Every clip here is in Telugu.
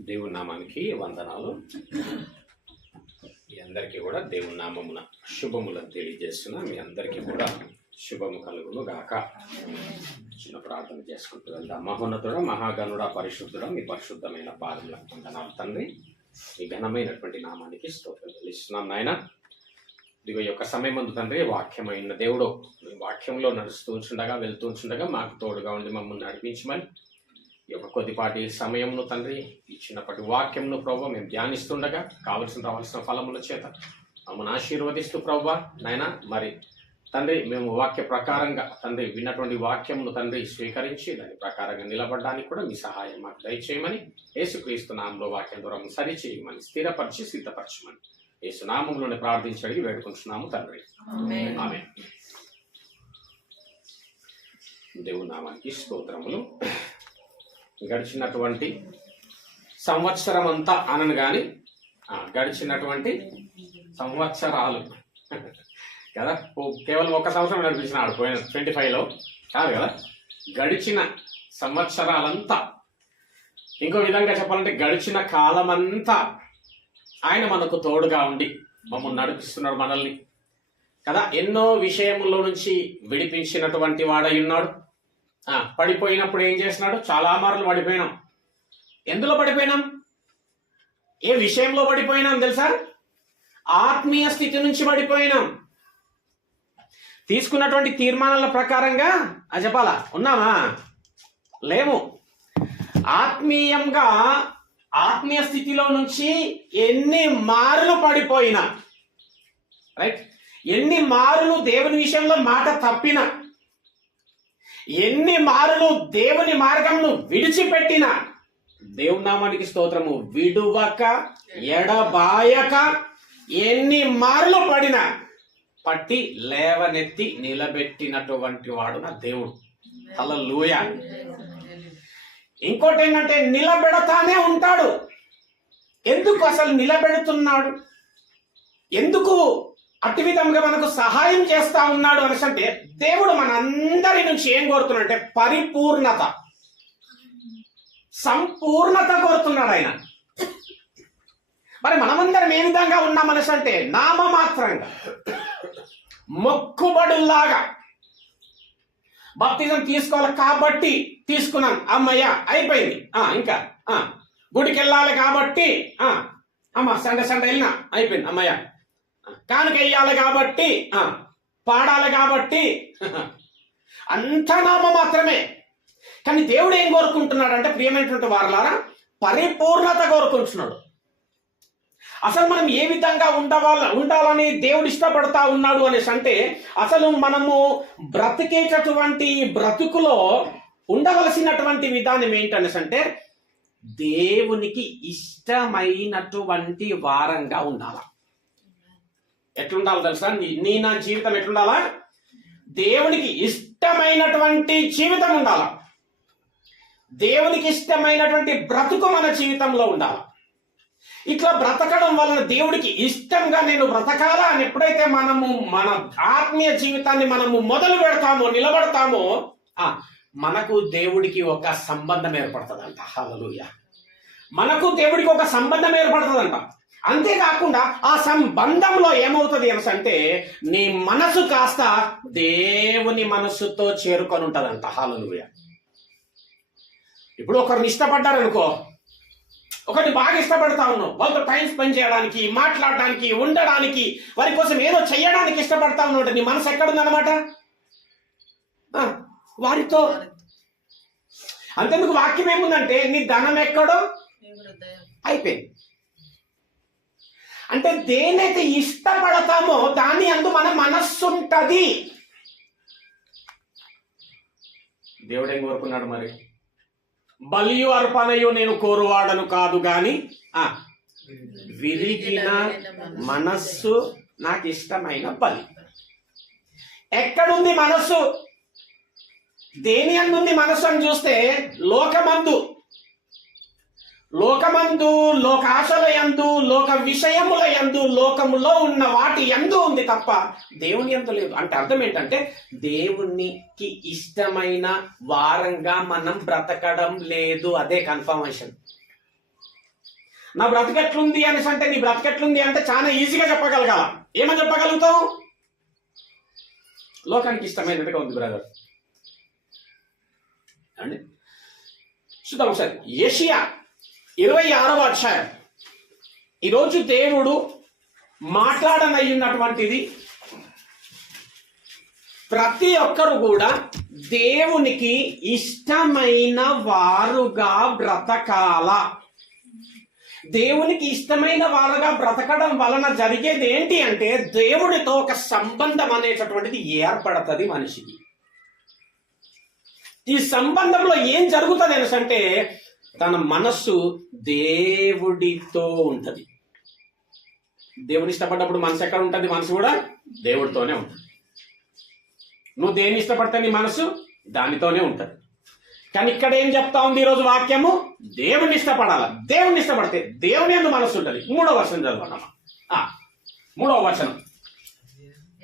దేవుని నామానికి వందనాలు. మీ అందరికీ కూడా దేవుని నామమున శుభములను తెలియజేస్తున్నా. మీ అందరికీ కూడా శుభము కలుగును గాక. చిన్న ప్రార్థన చేసుకుంటూ వెళ్దాం. మహోన్నతుడ, మహాగణుడ, పరిశుద్ధుడ, మీ పరిశుద్ధమైన పాదములకు వందనాలు తండ్రి. మీ ఘనమైనటువంటి నామానికి స్తోత్రం చెల్లిస్తున్నాం నాయన. ఇదిగో ఈ యొక్క సమయం ముందు తండ్రి, వాక్యమైన దేవుడు మీ వాక్యంలో నడుస్తూ ఉంచుండగా, వెళ్తూ ఉంచుండగా మాకు తోడుగా ఉండి మమ్మల్ని నడిపించమని, ఈ యొక్క కొద్దిపాటి సమయంను తండ్రి, ఈ చిన్నపాటి వాక్యంను ప్రభు మేము ధ్యానిస్తుండగా రావాల్సిన ఫలముల చేత మమ్మల్ని ఆశీర్వదిస్తూ ప్రభు నాయన, మరి తండ్రి మేము వాక్య ప్రకారంగా తండ్రి విన్నటువంటి వాక్యమును తండ్రి స్వీకరించి దాని ప్రకారంగా నిలబడడానికి కూడా మీ సహాయం మాకు దయచేయమని, యేసుక్రీస్తు నామంలో వాక్యం ద్వారా సరిచేయమని, స్థిరపరిచి సిద్ధపరచమని యేసు నామంలోనే ప్రార్థించి వేడుకుంటున్నాము తండ్రి. ఆమేన్. దేవుని నామానికి స్తోత్రములు. గడిచినటువంటి సంవత్సరం అంతా అనను కానీ గడిచినటువంటి సంవత్సరాలు కదా, కేవలం ఒక సంవత్సరం నడిపించినాడు పోయిన 25లో కాదు కదా. గడిచిన సంవత్సరాలంతా, ఇంకో విధంగా చెప్పాలంటే గడిచిన కాలమంతా ఆయన మనకు తోడుగా ఉండి మమ్మల్ని నడిపిస్తున్నాడు మనల్ని కదా. ఎన్నో విషయముల నుంచి విడిపించినటువంటి వాడై ఉన్నాడు. పడిపోయినప్పుడు ఏం చేసినాడు? చాలా మార్లు పడిపోయినాం. ఎందులో పడిపోయినాం? ఏ విషయంలో పడిపోయినాం తెలుసా? ఆత్మీయ స్థితి నుంచి పడిపోయినాం. తీసుకున్నటువంటి తీర్మానాల ప్రకారంగా చెప్పాలా, ఉన్నామా? లేము. ఆత్మీయ స్థితిలో నుంచి ఎన్ని మార్లు పడిపోయినా, రైట్, ఎన్ని మార్లు దేవుని విషయంలో మాట తప్పినా, ఎన్ని మార్లు దేవుని మార్గంను విడిచిపెట్టిన, దేవుని నామానికి స్తోత్రము, విడువక ఎడబాయక ఎన్ని మార్లు పడినా పట్టి లేవనెత్తి నిలబెట్టినటువంటి వాడు నా దేవుడు. హల్లెలూయా. ఇంకోటి ఏంటంటే నిలబెడతానే ఉంటాడు. ఎందుకు అసలు నిలబెడుతున్నాడు? ఎందుకు అట్టి విధంగా మనకు సహాయం చేస్తా ఉన్నాడు అంటే, దేవుడు మనందరి నుంచి ఏం కోరుతున్నాడంటే పరిపూర్ణత, సంపూర్ణత కోరుతున్నాడు ఆయన. మరి మనమందరం ఏ విధంగా ఉన్నాం అంటే, నామమాత్రంగా మొక్కుబడుల్లాగా బాప్తిజం తీసుకోవాలి కాబట్టి తీసుకున్నాను, అమ్మయ్య అయిపోయింది. ఇంకా గుడికి వెళ్ళాలి కాబట్టి సండే వెళ్ళినా అయిపోయింది, అమ్మయ్య. కానుక వెయ్యాలి కాబట్టి, పాడాలి కాబట్టి, అంతా నామ మాత్రమే. కానీ దేవుడు ఏం కోరుకుంటున్నాడు అంటే, ప్రియమైనటువంటి వారలారా, పరిపూర్ణత కోరుకుంటున్నాడు. అసలు మనం ఏ విధంగా ఉండాలని దేవుడు ఇష్టపడతా ఉన్నాడు అనేసి అంటే, అసలు మనము బ్రతికేటటువంటి బ్రతుకులో ఉండవలసినటువంటి విధానం ఏంటనేసి అంటే, దేవునికి ఇష్టమైనటువంటి వారంగా ఉండాలి. ఎట్లుండాలి తెలుసా? నా జీవితం ఎట్లుండాలా? దేవునికి ఇష్టమైనటువంటి జీవితం ఉండాలా. దేవునికి ఇష్టమైనటువంటి బ్రతుకు మన జీవితంలో ఉండాలి. ఇట్లా బ్రతకడం వలన దేవుడికి ఇష్టంగా నేను బ్రతకాలా అని ఎప్పుడైతే మనము మన ఆత్మీయ జీవితాన్ని మనము మొదలు పెడతామో, నిలబడతామో, మనకు దేవుడికి ఒక సంబంధం ఏర్పడుతుందంట. హల్లెలూయా. మనకు దేవుడికి ఒక సంబంధం ఏర్పడుతుందంట. అంతేకాకుండా ఆ సంబంధంలో ఏమవుతుంది అంటే, నీ మనసు కాస్త దేవుని మనస్సుతో చేరుకొని ఉంటుందంట. హల్లెలూయా. ఇప్పుడు ఒకరిని ఇష్టపడ్డారనుకో, ఒకటి బాగా ఇష్టపడతా ఉన్నావు, వాళ్ళతో టైం స్పెండ్ చేయడానికి, మాట్లాడడానికి, ఉండడానికి, వారి కోసం ఏదో చెయ్యడానికి ఇష్టపడతా ఉన్నావు, నీ మనసు ఎక్కడుందన్నమాట? వారితో. అంతేందుకు వాక్యం ఏముందంటే, నీ ధనం ఎక్కడో అయిపోయింది. అంటే దేనైతే ఇష్టపడతామో దాని అందు మన మనస్సు ఉంటది. దేవుడు ఏం కోరుకున్నాడు మరి? బలియు అర్పణయు నేను కోరువాడను కాదు గాని విరిగిన మనస్సు నాకు ఇష్టమైన బలి. ఎక్కడుంది మనస్సు? దేని అందుంది మనస్సు అని చూస్తే, లోకమందు, లోకాశల యందు, లోక విషయముల యందు, లోకములో ఉన్న వాటి యందు ఉంది తప్ప దేవుని యందు లేదు. అంటే అర్థం ఏంటంటే, దేవునికి ఇష్టమైన వారంగా మనం బ్రతకడం లేదు. అదే కన్ఫర్మేషన్. నా బ్రతకెట్లుంది అనేసి అంటే నీ బ్రతకెట్లుంది అంటే చాలా ఈజీగా చెప్పగలగాల. ఏమని చెప్పగలుగుతావు? లోకానికి ఇష్టమైనట్టుగా ఉంది బ్రదర్ అండి. చూద్దాం ఒకసారి యెషయా 26వ అధ్యాయం. ఈరోజు దేవుడు మాట్లాడనయ్యున్నటువంటిది ప్రతి ఒక్కరు కూడా దేవునికి ఇష్టమైన వారుగా బ్రతకాల. దేవునికి ఇష్టమైన వారుగా బ్రతకడం వలన జరిగేది ఏంటి అంటే దేవుడితో ఒక సంబంధం అనేటటువంటిది ఏర్పడుతుంది మనిషికి. ఈ సంబంధంలో ఏం జరుగుతుంది అనేసంటే తన మనస్సు దేవుడితో ఉంటది. దేవుని ఇష్టపడ్డప్పుడు మనసు ఎక్కడ ఉంటుంది? మనసు కూడా దేవుడితోనే ఉంటుంది. నువ్వు దేన్ని ఇష్టపడితే నీ మనసు దానితోనే ఉంటుంది. కానీ ఇక్కడ ఏం చెప్తా ఉంది ఈరోజు వాక్యము? దేవుని ఇష్టపడాల. దేవుని ఇష్టపడితే దేవుని యందు మనసు ఉంటుంది. 3వ వచనం చదవమ్మా. 3వ వచనం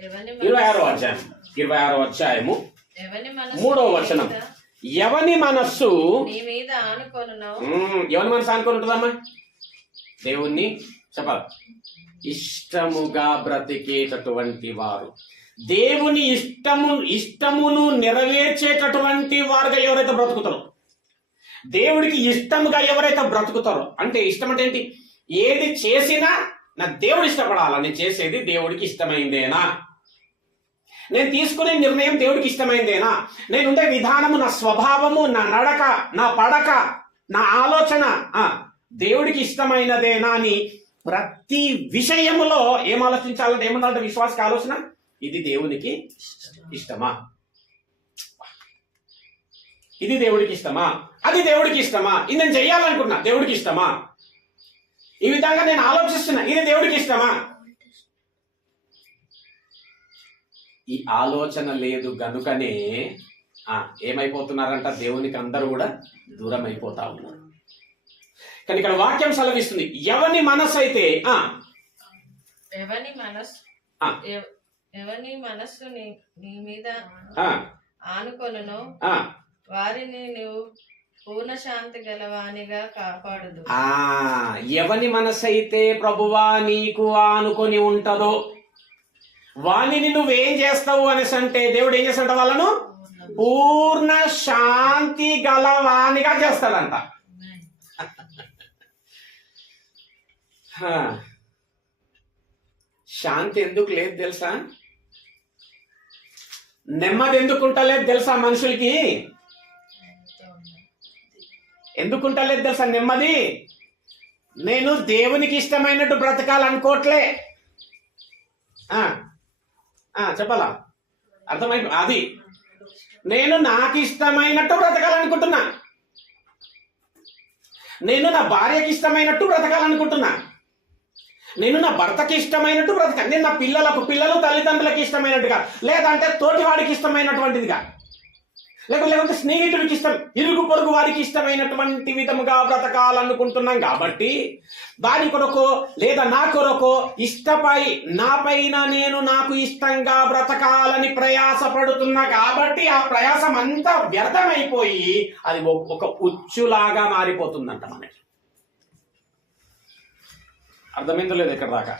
26వ అధ్యాయం 26వ అధ్యాయము 3వ వచనం. ఎవని మనస్సు ఎవని మనసు ఆనుకొని ఉంటుందమ్మా? దేవుణ్ణి చెప్పాలి. ఇష్టముగా బ్రతికేటటువంటి వారు, దేవుని ఇష్టమును నెరవేర్చేటటువంటి వారుగా ఎవరైతే బ్రతుకుతారో, దేవుడికి ఇష్టముగా ఎవరైతే బ్రతుకుతారో, అంటే ఇష్టం అంటే ఏంటి? ఏది చేసినా నా దేవుడు ఇష్టపడాలా. నేను చేసేది దేవుడికి ఇష్టమైందేనా? నేను తీసుకునే నిర్ణయం దేవుడికి ఇష్టమైందేనా? నేను ఉండే విధానము, నా స్వభావము, నా నడక, నా పడక, నా ఆలోచన దేవుడికి ఇష్టమైనదేనా అని ప్రతి విషయములో ఏం ఆలోచించాలంటే ఏమన్నారంటే విశ్వాసక ఆలోచన, ఇది దేవునికి ఇష్టమా? ఇది దేవుడికి ఇష్టమా? అది దేవుడికి ఇష్టమా? ఇది నేను చెయ్యాలనుకుంటున్నా, దేవుడికి ఇష్టమా? ఈ విధంగా నేను ఆలోచిస్తున్నా, ఇది దేవుడికి ఇష్టమా? ఈ ఆలోచన లేదు గనుకనే ఏమైపోతున్నారంట? దేవునికి అందరూ కూడా దూరం అయిపోతా ఉన్నారు. కానీ ఇక్కడ వాక్యం సెలవిస్తుంది, ఎవని మనస్సు అయితే ఎవని మనస్సు నీ మీద ఆనుకొనును వారిని నువ్వు పూర్ణ శాంతి గలవానిగా కాపాడుదు. ఎవని మనస్సు అయితే ప్రభువా నీకు ఆనుకొని ఉంటదో వానిని నువ్వేం చేస్తావు అనేసి అంటే దేవుడు ఏం చేస్తాడంట? వాళ్ళను పూర్ణ శాంతి గలవానిగా చేస్తాడంట. శాంతి ఎందుకు లేదు తెలుసా? నెమ్మది ఎందుకు ఉంటలేదు తెలుసా? మనుషులకి ఎందుకు ఉంటలేదు తెలుసా నెమ్మది? నేను దేవునికి ఇష్టమైనట్టు బ్రతకాలనుకోవట్లే. చెప్పాలా? అర్థమైపో అది. నేను నాకు ఇష్టమైనట్టు బ్రతకాలనుకుంటున్నా. నేను నా భార్యకి ఇష్టమైనట్టు బ్రతకాలనుకుంటున్నా. నేను నా భర్తకి ఇష్టమైనట్టు బ్రతక. నేను నా పిల్లలు తల్లిదండ్రులకి ఇష్టమైనట్టుగా, లేదంటే తోటి వాడికి ఇష్టమైనటువంటిదిగా, లేకుంటే స్నేహితుడికి ఇష్టం, ఇరుగు పొరుగు వారికి ఇష్టమైనటువంటి విధముగా బ్రతకాలనుకుంటున్నాం. కాబట్టి దాని కొరకో లేదా నా కొరకో నాపైన నేను నాకు ఇష్టంగా బ్రతకాలని ప్రయాసపడుతున్నా. కాబట్టి ఆ ప్రయాసం అంతా వ్యర్థమైపోయి అది ఒక ఉచ్చులాగా మారిపోతుందంట మనకి. అర్థమైందో లేదు ఇక్కడ దాకా?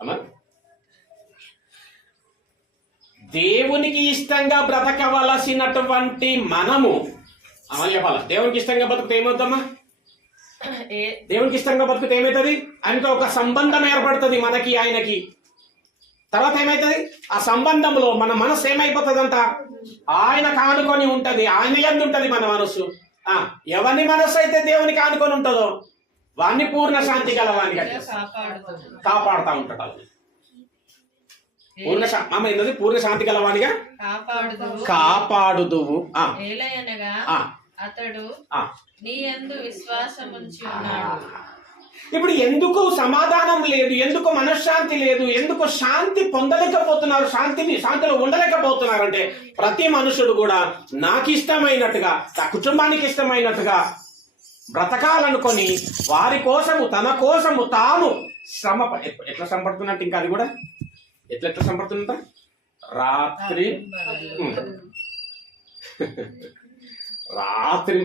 అమ్మా, దేవునికి ఇష్టంగా బ్రతకవలసినటువంటి మనము అమలు చెప్పాల. దేవునికి ఇష్టంగా బతుకుతే ఏమవుతామా? దేవునికి ఇష్టంగా బతుకుతే ఏమవుతుంది? ఆయనతో ఒక సంబంధం ఏర్పడుతుంది మనకి, ఆయనకి. తర్వాత ఏమవుతుంది? ఆ సంబంధంలో మన మనసు ఏమైపోతుందంట? ఆయనకు ఆనుకొని ఉంటది, ఆయన యందు ఉంటది మన మనసు. ఎవరి మనసు అయితే దేవునికి ఆనుకొని ఉంటుందో వాణ్ణి పూర్ణ శాంతి గలవానిగా కాపాడుతా ఉంటాడు. పూర్ణ శాంతి గలవానిగా కాపాడుదువు. అతడు నీ యందు విశ్వాసముంచి ఉన్నాడు. ఇప్పుడు ఎందుకు సమాధానం లేదు, ఎందుకు మనశ్శాంతి లేదు, ఎందుకు శాంతి పొందలేకపోతున్నారు, శాంతిలో ఉండలేకపోతున్నారు అంటే ప్రతి మనుషుడు కూడా నాకు ఇష్టమైనట్టుగా, నా కుటుంబానికి ఇష్టమైనట్టుగా బ్రతకాలనుకొని వారి కోసము, తన కోసము తాను ఎట్లా శ్రమ పడుతున్నట్టు, ఇంకా అది కూడా ఎట్లా శ్రమ పడుతుందంట? రాత్రి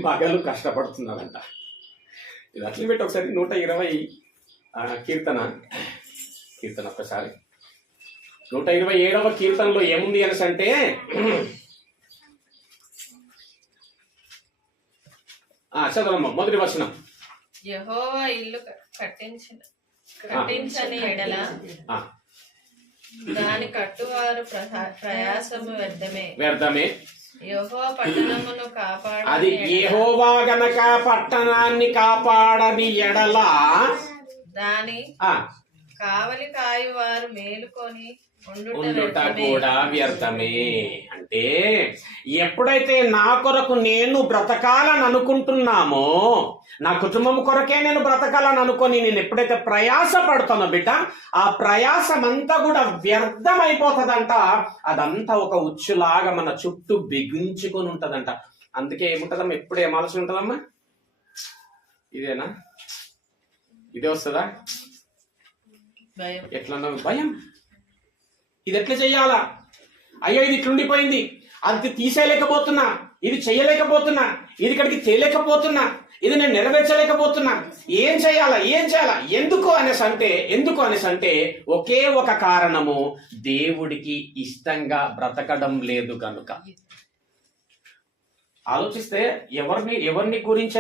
పగలు కష్టపడుతున్నారంట. ఇది అట్లా పెట్టి ఒకసారి 120 కీర్తన ఒక్కసారి 127వ కీర్తనలో ఏముంది అనేసి అంటే చదవమ్మ మొదటి వచనం. యెహోవా ఇల్లు కట్టించని ఎడల దాని కట్టువారు ప్రయాసము వ్యర్థమే. యెహోవా పట్టణమును అది యెహోవా గనక పట్టణాన్ని కాపాడని ఎడల దాని కావలి కాయువారు మేలుకొని ఉండుట కూడా వ్యర్థమే. అంటే ఎప్పుడైతే నా కొరకు నేను బ్రతకాలని అనుకుంటున్నామో, నా కుటుంబం కొరకే నేను బ్రతకాలని అనుకొని నేను ఎప్పుడైతే ప్రయాస పడుతానో బిడ్డ, ఆ ప్రయాసం అంతా కూడా వ్యర్థమైపోతుందంట. అదంతా ఒక ఉచ్చులాగా మన చుట్టూ బిగించుకొని ఉంటదంట. అందుకే ఏముంటదమ్మా, ఎప్పుడు ఏం ఆలోచన ఉంటదమ్మా? ఇదేనా? ఇదే వస్తుందా? ఎట్లా భయం. ఇది ఎట్లా చెయ్యాలా? అయ్యో ఇది ఇట్లుండిపోయింది, అది తీసేయలేకపోతున్నా, ఇది చెయ్యలేకపోతున్నా, ఇది ఇక్కడికి తేలేకపోతున్నా, ఇది నేను నెరవేర్చలేకపోతున్నా, ఏం చేయాలా? ఎందుకు అనేసి అంటే ఒకే ఒక కారణము, దేవుడికి ఇష్టంగా బ్రతకడం లేదు కనుక. ఆలోచిస్తే ఎవరి గురించి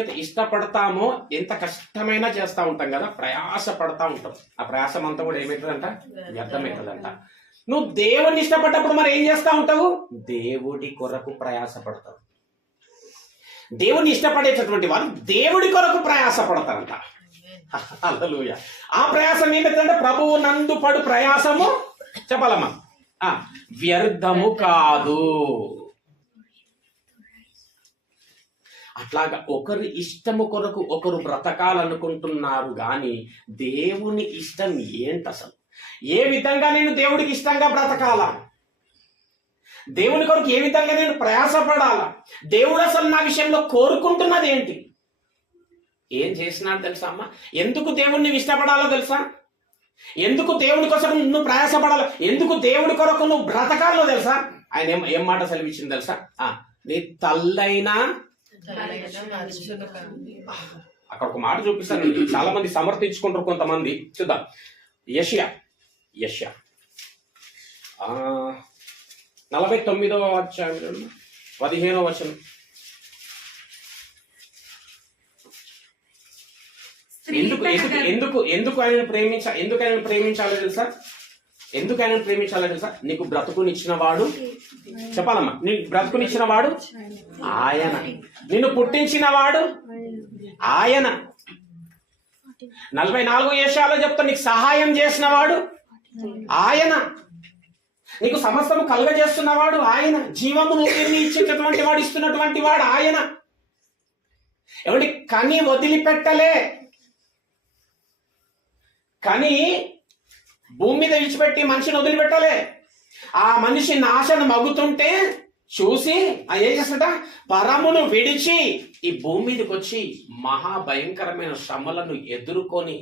అయితే ఇష్టపడతామో ఎంత కష్టమైనా చేస్తూ ఉంటాం కదా, ప్రయాస పడతా ఉంటాం. ఆ ప్రయాసం అంతా కూడా ఏమవుతుందంట? వ్యర్థమవుతుందంట. నువ్వు దేవుడిని ఇష్టపడ్డప్పుడు మరి ఏం చేస్తా ఉంటావు? దేవుడి కొరకు ప్రయాస పడతావు. దేవుడిని ఇష్టపడేటటువంటి వారు దేవుడి కొరకు ప్రయాస పడతారంట. హల్లెలూయా. ఆ ప్రయాసం ఏంటంటే ప్రభువు నందు పడు ప్రయాసము చెప్పాలమ్మా వ్యర్థము కాదు. అట్లాగా ఒకరి ఇష్టము కొరకు ఒకరు బ్రతకాలనుకుంటున్నారు గాని దేవుని ఇష్టం ఏంటి అసలు? ఏ విధంగా నేను దేవుడికి ఇష్టంగా బ్రతకాలా? దేవుని కొరకు ఏ విధంగా నేను ప్రయాసపడాలా? దేవుడు అసలు నా విషయంలో కోరుకుంటున్నది ఏంటి? ఏం చేసినాడు తెలుసా అమ్మా? ఎందుకు దేవుణ్ణి ఇష్టపడాలో తెలుసా? ఎందుకు దేవుడి కోసం నువ్వు ప్రయాసపడాలో, ఎందుకు దేవుడి కొరకు నువ్వు బ్రతకాలో తెలుసా? ఆయన ఏం మాట సెలవిచ్చింది తెలుసా? నీ తల్లైనా అక్కడ ఒక మాట చూపిస్తాను. చాలా మంది సమర్థించుకుంటారు, కొంతమంది. చూద్దాం. యెషయా 49వ అధ్యాయం 15వ వచనం. ఎందుకు ఆయన ప్రేమించాలో తెలుసా? ఎందుకు ఆయన ప్రేమించాలో తెలుసా? నీకు బ్రతుకునిచ్చిన వాడు, చెప్పాలమ్మా, నీకు బ్రతుకునిచ్చిన వాడు ఆయన. నిన్ను పుట్టించిన వాడు ఆయన. 44 యేషయాలో చెప్తా, నీకు సహాయం చేసిన వాడు ఆయన. నీకు సమస్తము కలుగజేస్తున్నవాడు ఆయన. జీవమును ఇచ్చేటటువంటి వాడు, ఇస్తున్నటువంటి వాడు ఆయన. ఏమంటే కని వదిలిపెట్టలే, కని భూమి మీద విడిచిపెట్టి మనిషిని వదిలిపెట్టలే. ఆ మనిషి నాశనం మగ్గుతుంటే చూసి ఏం చేస్తాడ? పరమును విడిచి ఈ భూమి మీదకి వచ్చి మహాభయంకరమైన శ్రమలను ఎదుర్కొని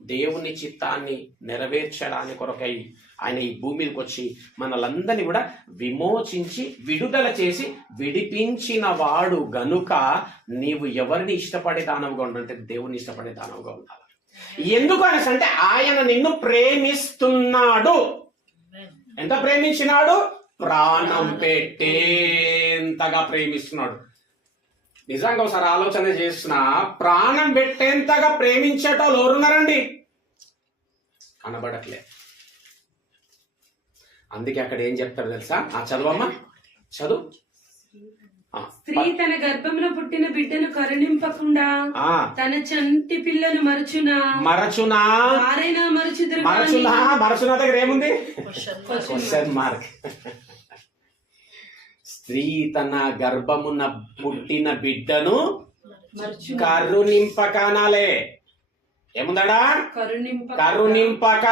దేవుని చిత్తాన్ని నెరవేర్చడానికి కొరకై ఆయన ఈ భూమి మీదకి వచ్చి మనలందరినీ కూడా విమోచించి విడుదల చేసి విడిపించిన వాడు గనుక నీవు ఎవరిని ఇష్టపడే దానవుగా ఉండాలంటే దేవుని ఇష్టపడే దానవుగా ఉండాలి. ఎందుకు అనేసి అంటే ఆయన నిన్ను ప్రేమిస్తున్నాడు. ఎంత ప్రేమించినాడు? ప్రాణం పెట్టేంతగా ప్రేమిస్తున్నాడు. నిజంగా ఒకసారి ఆలోచన చేసిన, ప్రాణం పెట్టేంతగా ప్రేమించేటోళ్ళు ఎవరున్నారండి? కనబడట్లే. అందుకే అక్కడ ఏం చెప్తారు తెలుసా? చదువమ్మా, చదువు. స్త్రీ తన గర్భంలో పుట్టిన బిడ్డను కరుణింపకుండా తన చంటి పిల్లను మరచునా దగ్గర ఏముంది? Question mark. స్త్రీ తన గర్భమున పుట్టిన బిడ్డను కరుణింపకనాలే. ఏముందడా? కరుణింపక.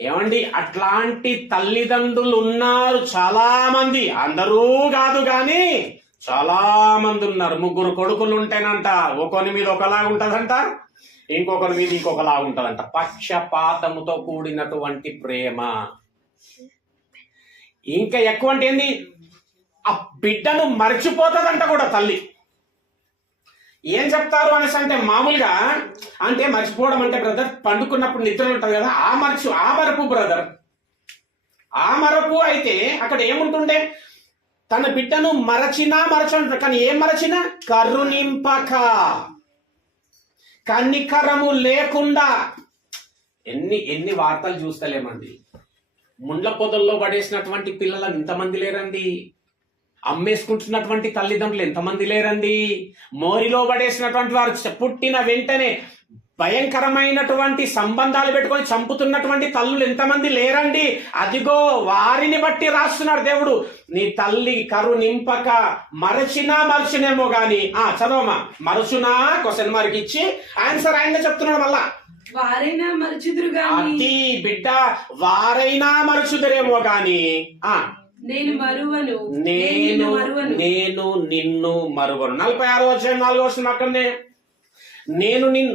ఏమండి, అట్లాంటి తల్లిదండ్రులు ఉన్నారు చాలా మంది. అందరూ కాదు గాని చాలా మంది ఉన్నారు. 3 కొడుకులు ఉంటేనంట ఒకరి మీద ఒకలా ఉంటదంట, ఇంకొకరి మీద ఇంకొకలా ఉంటదంట. పక్షపాతముతో కూడినటువంటి ప్రేమ. ఇంకా ఎక్కువ అంటే ఏంది? ఆ బిడ్డను మర్చిపోతుందంట కూడా తల్లి. ఏం చెప్తారు అనేసి అంటే మామూలుగా అంటే మర్చిపోవడం అంటే బ్రదర్ పండుకున్నప్పుడు నిద్ర ఉంటుంది కదా ఆ మరపు బ్రదర్, ఆ మరపు. అయితే అక్కడ ఏముంటుండే, తన బిడ్డను మరచంటారు. కానీ ఏం మరచినా కరుణింపక, కనికరము లేకుండా. ఎన్ని వార్తలు చూస్తలేమండి. ముండ్ల పొదల్లో పడేసినటువంటి పిల్లలు ఎంతమంది లేరండి, అమ్మేసుకుంటున్నటువంటి తల్లిదండ్రులు ఎంతమంది లేరండి, మోరిలో పడేసినటువంటి వారు పుట్టిన వెంటనే భయంకరమైనటువంటి సంబంధాలు పెట్టుకొని చంపుతున్నటువంటి తల్లులు ఎంతమంది లేరండి. అదిగో వారిని బట్టి రాస్తున్నాడు దేవుడు, నీ తల్లి కరుణింపక మరచినేమో గాని. చదవమా, మరచునా క్వశ్చన్ మార్క్ ఇచ్చి ఆన్సర్ ఆయన చెప్తున్నాడు మళ్ళా. వారైనా మరచుదురు అతి బిడ్డ, వారైనా మరచుదురేమో గాని నేను మరువను, నేను నిన్ను మరువను. 46వ అధ్యాయం 4వ వచనం అక్కడనే నేను నిన్ను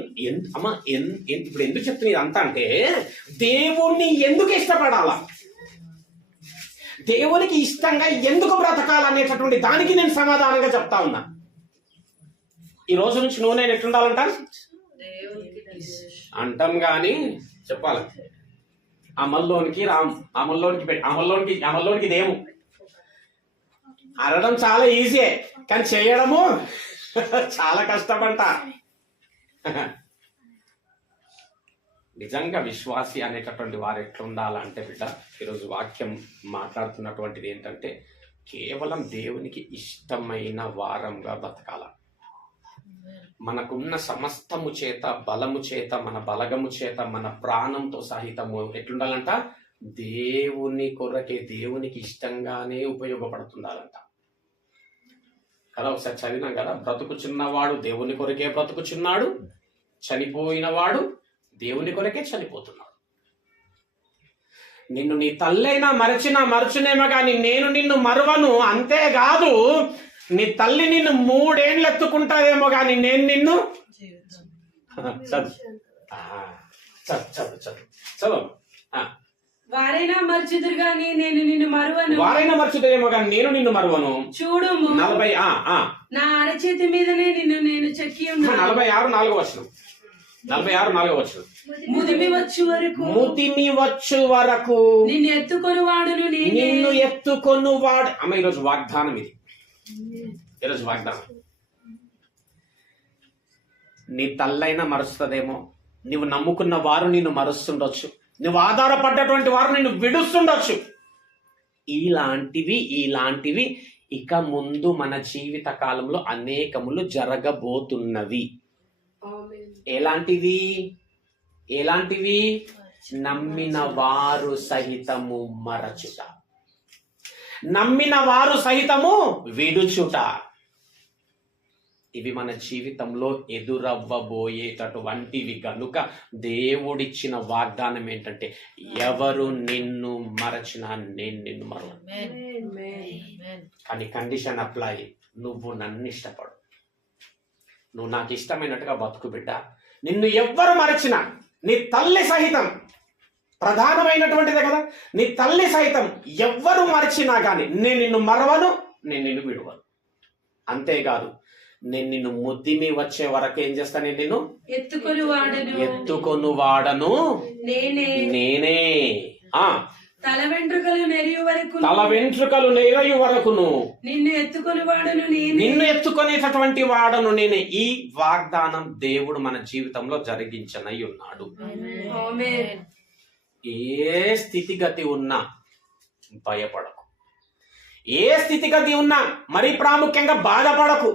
అమ్మా ఇప్పుడు ఎందుకు చెప్తున్నా ఇదంతా అంటే, దేవుణ్ణి ఎందుకు ఇష్టపడాలా, దేవునికి ఇష్టంగా ఎందుకు బ్రతకాలనేటటువంటి దానికి నేను సమాధానంగా చెప్తా ఉన్నా. ఈ రోజు నుంచి నువ్వు నేను ఎట్లుండాలంట అంటాం గాని చెప్పాలి. అమల్లోనికి అమల్లోనికి ఇదేము అనడం చాలా ఈజీయే, కానీ చేయడము చాలా కష్టమంట. నిజంగా విశ్వాసి అనేటటువంటి వారు ఎట్లుండాలంటే బిడ్డ, ఈరోజు వాక్యం మాట్లాడుతున్నటువంటిది ఏంటంటే, కేవలం దేవునికి ఇష్టమైన వారంగా బతకాల. మనకున్న సమస్తము చేత, బలము చేత, మన బలగము చేత, మన ప్రాణంతో సహితము ఎట్లుండాలంట, దేవుని కొరకే, దేవునికి ఇష్టంగానే ఉపయోగపడుతుండాలంట కదా. ఒకసారి చదివినాం కదా, బ్రతుకుచున్నవాడు దేవుని కొరకే బ్రతుకుచున్నాడు, చనిపోయినవాడు దేవుని కొరకే చనిపోతున్నాడు. నిన్ను నీ తల్లైనా మరచునేమో కానీ నేను నిన్ను మరువను. అంతేకాదు, నీ తల్లి నిన్ను 3 ఏళ్ళు ఎత్తుకుంటాదేమో కానీ నేను నిన్ను చదువు. వారైనా మర్చుదురు గాని నేను నిన్ను మరువను. వారైనా మర్చుదురేమో కానీ నేను నిన్ను మరువను. చూడు, 40 నా అరచేతి మీదనే నిన్ను నేను చెక్కి ఉన్నాను. 46 4వ వచనం. 46 4వ వచనం. ముదిమి వచ్చు వరకు నిన్ను ఎత్తుకొనువాడును నేనే. నిన్ను ఎత్తుకొనువాడు. అమ్మ ఈరోజు వాగ్దానం ఇది. ఈరోజు వాగ్దానం, నీ తల్లైనా మరుస్తుందేమో, నువ్వు నమ్ముకున్న వారు నిన్ను మరుస్తుండొచ్చు, నువ్వు ఆధారపడ్డటువంటి వారు నిన్ను విడుస్తుండొచ్చు. ఇలాంటివి ఇక ముందు మన జీవిత కాలంలో అనేకములు జరగబోతున్నవి. ఎలాంటివి? నమ్మిన వారు సహితము మరచుట, నమ్మిన వారు సహితము విడుచుట. ఇవి మన జీవితంలో ఎదురవ్వబోయేటటువంటివి కనుక దేవుడిచ్చిన వాగ్దానం ఏంటంటే, ఎవరు నిన్ను మరచినా నేను నిన్ను మరవను. కానీ కండిషన్ అప్లై, నువ్వు నన్ను ఇష్టపడు, నువ్వు నాకు ఇష్టమైనట్టుగా బతుకు బిడ్డ. నిన్ను ఎవ్వరు మరచినా, నీ తల్లి సహితం ప్రధానమైనటువంటిదే కదా, నీ తల్లి సైతం ఎవ్వరు మరచినా కానీ నేను నిన్ను మరవను, నేను నిన్ను విడువను. అంతేకాదు, నేను నిన్ను ముద్దిమి వచ్చే వరకు ఏం చేస్తా, నేను నిన్ను ఎత్తుకొని వాడను నేనే. తల వెంట్రుకలు నెరియు వరకును నిన్ను ఎత్తుకునేటటువంటి వాడను నేనే. ఈ వాగ్దానం దేవుడు మన జీవితంలో జరిగించనై ఉన్నాడు. ఏ స్థితిగతి ఉన్నా భయపడకు, ఏ స్థితిగతి ఉన్నా మరీ ప్రాముఖ్యంగా బాధపడకు.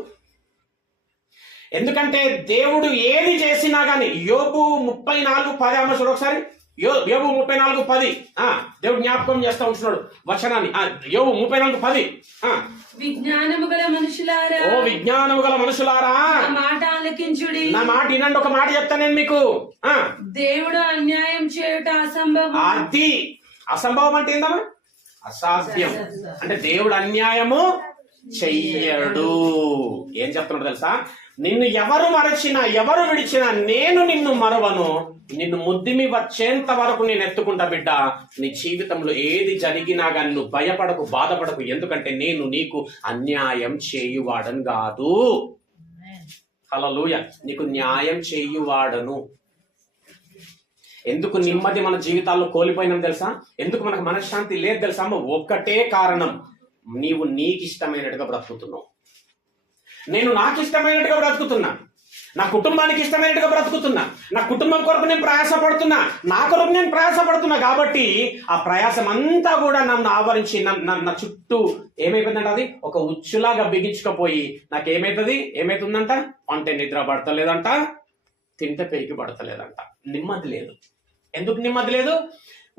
ఎందుకంటే దేవుడు ఏది చేసినా గాని, యోబు 34:10 ఒకసారి, యోబు 34:10 దేవుడు జ్ఞాపకం చేస్తా ఉంటున్నాడు వచనాన్ని. యోబు 34:10. విజ్ఞానము గల మనుషులారా, ఓ విజ్ఞానము గల మనుషులారా, నా మాట ఆలకించుడి. నా మాట వినండి. ఒక మాట చెప్తా నేను మీకు. దేవుడు అన్యాయం చేయుట అసంభవం. అది అసంభవం అంటే ఏందమ్మా? అసాధ్యం. అంటే దేవుడు అన్యాయము చెయ్యడు. ఏం చెప్తున్నాడు తెలుసా? నిన్ను ఎవరు మరచినా, ఎవరు విడిచినా నేను నిన్ను మరవను. నిన్ను ముద్దిమి వచ్చేంత వరకు నేను ఎత్తుకుంటా బిడ్డ. నీ జీవితంలో ఏది జరిగినా కానీ నువ్వు భయపడకు, బాధపడకు. ఎందుకంటే నేను నీకు అన్యాయం చేయువాడని కాదు. హల్లెలూయా. నీకు న్యాయం చేయువాడను. ఎందుకు నెమ్మది మన జీవితాల్లో కోల్పోయినాం తెలుసా? ఎందుకు మనకు మనశ్శాంతి లేదు తెలుసా? ఒక్కటే కారణం, నీవు నీకు ఇష్టమైనట్టుగా బ్రతుకుతున్నావు. నేను నాకు ఇష్టమైనట్టుగా బ్రతుకుతున్నా, నా కుటుంబానికి ఇష్టమైనట్టుగా బ్రతుకుతున్నా, నా కుటుంబం కొరకు నేను ప్రయాసపడుతున్నా, నా కొరకు నేను ప్రయాసపడుతున్నా. కాబట్టి ఆ ప్రయాసం అంతా కూడా నన్ను ఆవరించి నా చుట్టూ ఏమైపోయిందంట, అది ఒక ఉచ్చులాగా బిగించుకపోయి ఏమైతుందంట, అంటే నిద్ర పడతలేదంట, తింటే పెరిగి పడతలేదంట, నెమ్మది లేదు. ఎందుకు నెమ్మది లేదు?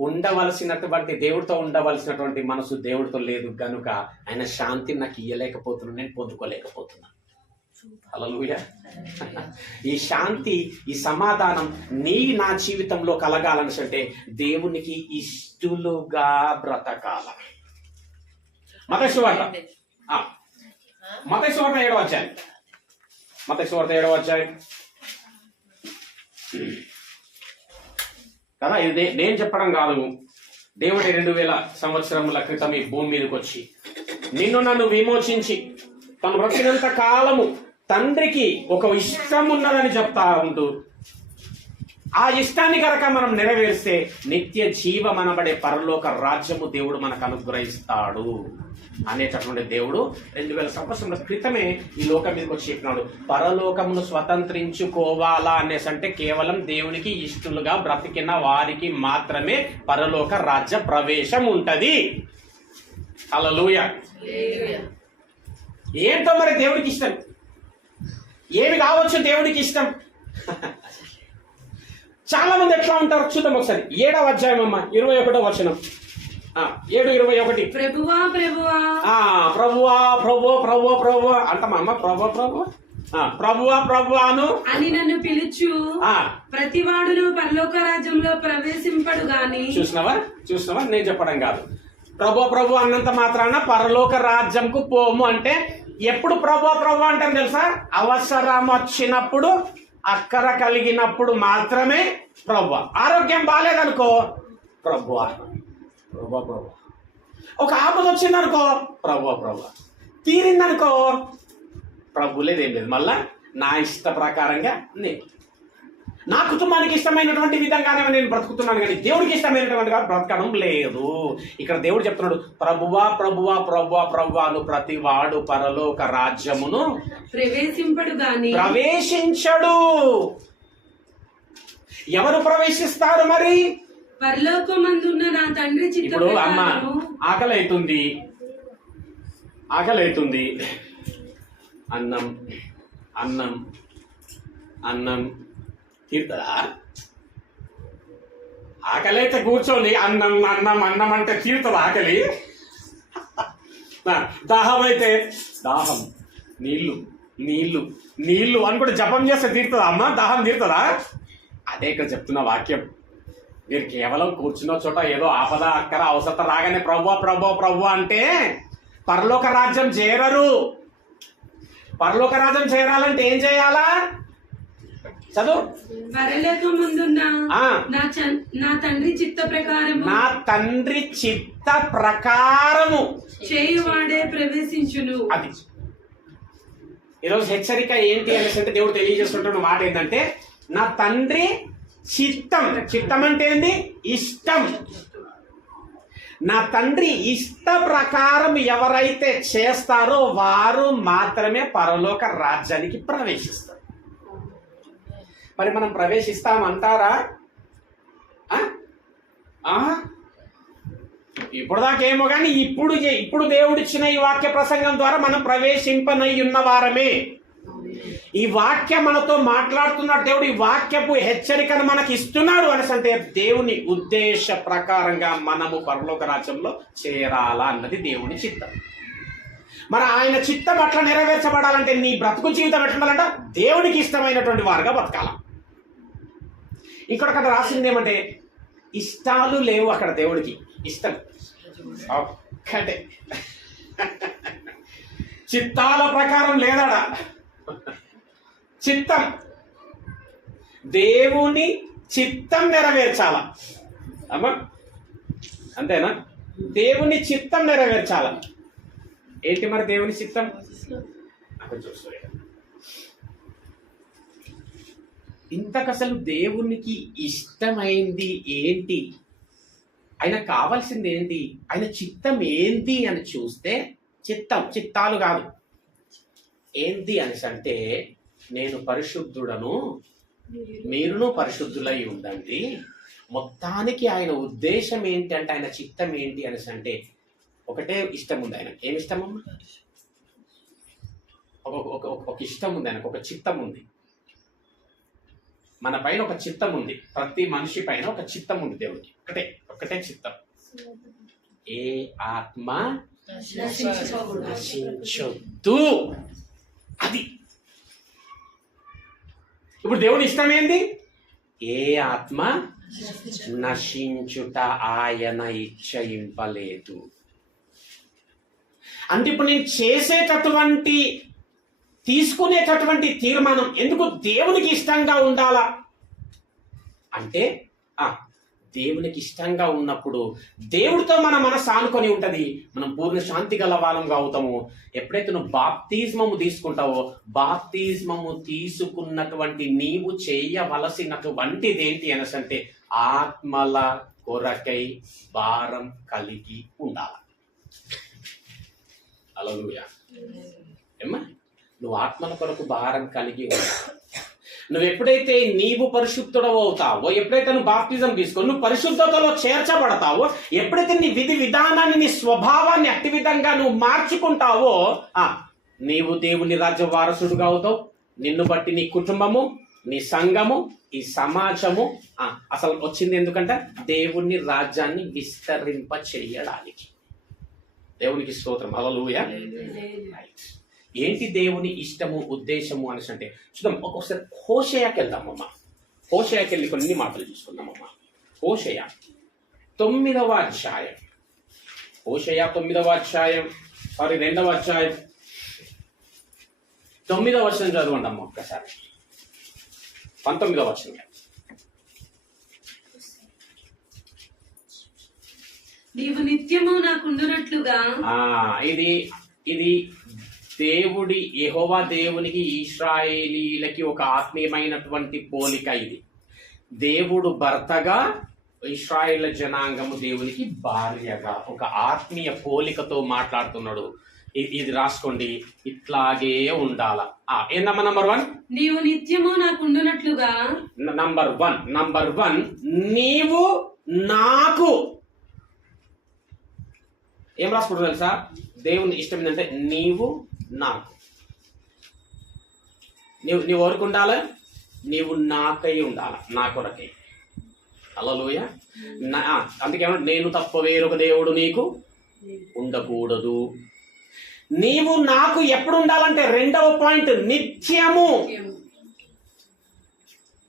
ఉండవలసినటువంటి దేవుడితో ఉండవలసినటువంటి మనసు దేవుడితో లేదు గనుక ఆయన శాంతిని నాకు ఇయ్యలేకపోతున్నాను, నేను పొందుకోలేకపోతున్నా. హల్లెలూయా. ఈ శాంతి, ఈ సమాధానం నా జీవితంలో కలగాలని అంటే దేవునికి ఇష్టలుగా బ్రతకాల. మత్తయి సువార్త 7వ అధ్యాయం. మత్తయి సువార్త 7వ అధ్యాయం కదా. ఇది నేను చెప్పడం కాదు, దేవుడి 2000 సంవత్సరముల క్రితం ఈ భూమి మీదకి వచ్చి నన్ను విమోచించి తను బ్రతికినంత కాలము తండ్రికి ఒక ఇష్టం ఉన్నదని చెప్తా ఉంటూ, ఆ ఇష్టాన్ని కనుక మనం నెరవేరిస్తే నిత్య జీవం అనబడే పరలోక రాజ్యము దేవుడు మనకు అనుగ్రహిస్తాడు అనేటటువంటి దేవుడు 2000 సంవత్సరాల క్రితమే ఈ లోకం మీదకి వచ్చి చెప్పినాడు. పరలోకమును స్వతంత్రించుకోవాలా అనేసి అంటే కేవలం దేవునికి ఇష్టలుగా బ్రతికిన వారికి మాత్రమే పరలోక రాజ్య ప్రవేశం ఉంటది. హల్లెలూయా. ఏంటో మరి దేవుడికి ఇష్టం, ఏమి కావచ్చు దేవుడికి ఇష్టం? చాలా మంది ఎట్లా ఉంటారు చూద్దాం ఒకసారి. 7వ అధ్యాయం అమ్మ 21వ వచనం. 7:21. ప్రభువా ప్రభువా ప్రభువా ప్రభువా అంటమా అమ్మ? ప్రభువా ప్రభువాను అని నన్ను పిలుచు ప్రతివాడును పరలోక రాజ్యంలో ప్రవేశింపడు గాని. చూసినవా? నేను చెప్పడం కాదు. ప్రభు అన్నంత మాత్రాన పరలోక రాజ్యంకు పోము అంటే ఎప్పుడు ప్రభు అంటారు తెలుసా? అవసరం వచ్చినప్పుడు, అక్కర కలిగినప్పుడు మాత్రమే ప్రభు. ఆరోగ్యం బాగాలేదనుకో ప్రభు. ఒక ఆపద వచ్చిందనుకో ప్రభు. తీరిందనుకో ప్రభు. లేదేం లేదు. మళ్ళా నా ఇష్ట ప్రకారంగా నా కుటుంబానికి ఇష్టమైనటువంటి విధంగానే నేను బ్రతుకుతున్నాను, కానీ దేవుడికి ఇష్టమైనటువంటి బ్రతకడం లేదు. ఇక్కడ దేవుడు చెప్తున్నాడు, ప్రభువాను ప్రతి వాడు పరలోక రాజ్యమును ప్రవేశించడు. ఎవరు ప్రవేశిస్తారు మరి? పరలోకమందున్న నా తండ్రి చిత్తం. ఇప్పుడు అమ్మ ఆకలి అవుతుంది, అన్నం తీరుతుందా? ఆకలి అయితే కూర్చోండి, అన్నం అంటే తీరుతుంది ఆకలి. దాహం అయితే దాహం, నీళ్లు అని కూడా జపం చేస్తే తీరుతుందా అమ్మ? దాహం తీరుతుందా? అదే ఇక్కడ చెప్తున్న వాక్యం. మీరు కేవలం కూర్చున్న చోట ఏదో ఆపద అక్కర అవసరం రాగానే ప్రభు అంటే పరలోక రాజ్యం చేరరు. పరలోక రాజ్యం చేరాలంటే ఏం చేయాలా? చదువు. పరలోకమందున్న నా తండ్రి చిత్త ప్రకారము చేయువాడే ప్రవేశించును. అది ఈరోజు హెచ్చరిక ఏంటి అనేసి అంటే దేవుడు తెలియజేస్తుంటున్న మాట ఏంటంటే, నా తండ్రి చిత్తం అంటే ఏంది? ఇష్టం. నా తండ్రి ఇష్ట ప్రకారం ఎవరైతే చేస్తారో వారు మాత్రమే పరలోక రాజ్యానికి ప్రవేశిస్తారు. మరి మనం ప్రవేశిస్తామంటారా? ఇప్పుడు దాకేమో కానీ ఇప్పుడు దేవుడిచ్చిన ఈ వాక్య ప్రసంగం ద్వారా మనం ప్రవేశింపనై ఉన్న వారమే. ఈ వాక్యం మనతో మాట్లాడుతున్నాడు దేవుడు. ఈ వాక్యపు హెచ్చరికను మనకి ఇస్తున్నాడు అనేసి దేవుని ఉద్దేశ ప్రకారంగా మనము పరలోక రాజ్యంలో చేరాలా అన్నది దేవుని చిత్తం. మరి ఆయన చిత్తం అట్లా నెరవేర్చబడాలంటే నీ బ్రతుకు జీవితం ఎట్లుండాలంట? దేవునికి ఇష్టమైనటువంటి వారుగా బతకాల. ఇక్కడ కథ రాసింది ఏమంటే, ఇష్టాలు లేవు అక్కడ. దేవుడికి ఇష్టం ఒక్కటే, చిత్తాల ప్రకారం లేదాడా? చిత్తం, దేవుని చిత్తం నెరవేర్చాల అమ్మా, అంతేనా? దేవుని చిత్తం నెరవేర్చాల. ఏంటి మరి దేవుని చిత్తం? అక్కడ చూసుకో. ఇంతకసలు దేవునికి ఇష్టమైంది ఏంటి, ఆయన కావాల్సింది ఏంటి, ఆయన చిత్తం ఏంటి అని చూస్తే చిత్తాలు కాదు, ఏంటి అనేసి అంటే నేను పరిశుద్ధుడను మీరును పరిశుద్ధులై ఉండండి. మొత్తానికి ఆయన ఉద్దేశం ఏంటి అంటే, ఆయన చిత్తం ఏంటి అనేసి అంటే ఒకటే ఇష్టం ఉంది. ఆయన ఏమి ఇష్టమమ్మా? ఒక ఇష్టం ఉంది ఆయనకు, ఒక చిత్తం ఉంది. మన పైన ఒక చిత్తం ఉంది, ప్రతి మనిషి పైన ఒక చిత్తం ఉంది దేవుడికి. ఒకటే చిత్తం, ఏ ఆత్మ నశించొద్దు. అది ఇప్పుడు దేవుడి ఇష్టం ఏంది? ఏ ఆత్మ నశించుట ఆయన ఇచ్చయింపలేదు. అంటే ఇప్పుడు నేను చేసేటటువంటి తీసుకునేటటువంటి తీర్మానం ఎందుకు దేవునికి ఇష్టంగా ఉండాలా అంటే, దేవునికి ఇష్టంగా ఉన్నప్పుడు దేవుడితో మన మనసు ఆనుకొని ఉంటది, మనం పూర్ణ శాంతి గల వాళ్ళంగా అవుతాము. ఎప్పుడైతే నువ్వు బాప్తిస్మము తీసుకుంటావో, బాప్తిస్మము తీసుకున్నటువంటి నీవు చేయవలసినటువంటిది ఏంటి అనేసంటే ఆత్మల కొరకై భారం కలిగి ఉండాలి. హల్లెలూయా. ఏమ్మా, నువ్వు ఆత్మల కొరకు భారం కలిగి ఉండాలి. నువ్వు ఎప్పుడైతే నీవు పరిశుద్ధుడవు అవుతావో, ఎప్పుడైతే నువ్వు బాప్తిజం తీసుకొని నువ్వు పరిశుద్ధతలో చేర్చబడతావో, ఎప్పుడైతే నీ విధి విధానాన్ని, నీ స్వభావాన్ని అట్టి విధంగా నువ్వు మార్చుకుంటావో, నీవు దేవుని రాజ్య వారసుడుగా అవుతావు. నిన్ను బట్టి నీ కుటుంబము, నీ సంఘము, ఈ సమాజము అసలు వచ్చింది ఎందుకంటే దేవుని రాజ్యాన్ని విస్తరింప చేయడానికి. దేవునికి స్తోత్రం. హల్లెలూయా. ఏంటి దేవుని ఇష్టము, ఉద్దేశము అనేసి అంటే చూద్దాం. ఒక్కొక్కసారి హోషేయాకి వెళ్దామమ్మా. హోషేయాకి వెళ్ళి కొన్ని మాటలు చూసుకుందామమ్మా. హోషేయ 9వ అధ్యాయం, హోషేయ 9వ అధ్యాయం, 2వ అధ్యాయం 9వ వచనం చదవండి ఒక్కసారి. 19వ వచనం. నీవు నిత్యము నాకుండునట్లుగా. ఇది దేవుడి యెహోవా దేవునికి ఇశ్రాయేలీలకి ఒక ఆత్మీయమైనటువంటి పోలిక. ఇది దేవుడు భర్తగా, ఇశ్రాయేల్ జనాంగము దేవునికి భార్యగా ఒక ఆత్మీయ పోలికతో మాట్లాడుతున్నాడు. ఇది రాసుకోండి, ఇట్లాగే ఉండాల. ఏందమ్మా నంబర్ 1? నీవు నిత్యము నాకుండునట్లుగా. నంబర్ 1 నీవు నాకు. ఏం రాసుకుంటారు తెలుసా? దేవుని ఇష్టం ఏంటంటే నీవు నాకు. నీవు ఎవరికి ఉండాలి? నీవు నాకై ఉండాలి, నా కొరకై. హల్లెలూయా. అందుకే నేను తప్ప వేరొక దేవుడు నీకు ఉండకూడదు. నీవు నాకు ఎప్పుడు ఉండాలంటే 2వ పాయింట్, నిత్యము.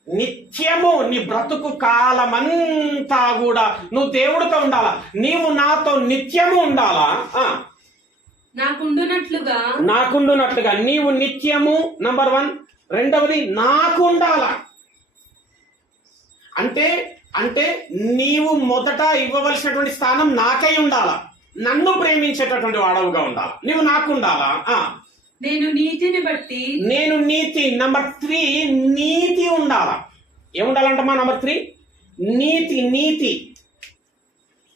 నిత్యము నీ బ్రతుకు కాలమంతా కూడా నువ్వు దేవుడితో ఉండాలా. నీవు నాతో నిత్యము ఉండాలా. నాకుండునట్లుగా నీవు నిత్యము నంబర్ 1. 2వది నాకు ఉండాలా. అంటే నీవు మొదట ఇవ్వవలసినటువంటి స్థానం నాకై ఉండాలా. నన్ను ప్రేమించేటటువంటి వాడవుగా ఉండాలా. నీవు నాకు ఉండాలా. నేను నీతి. నంబర్ 3 నీతి ఉండాలా. ఏముండాలంటమ్మా? నంబర్ 3 నీతి.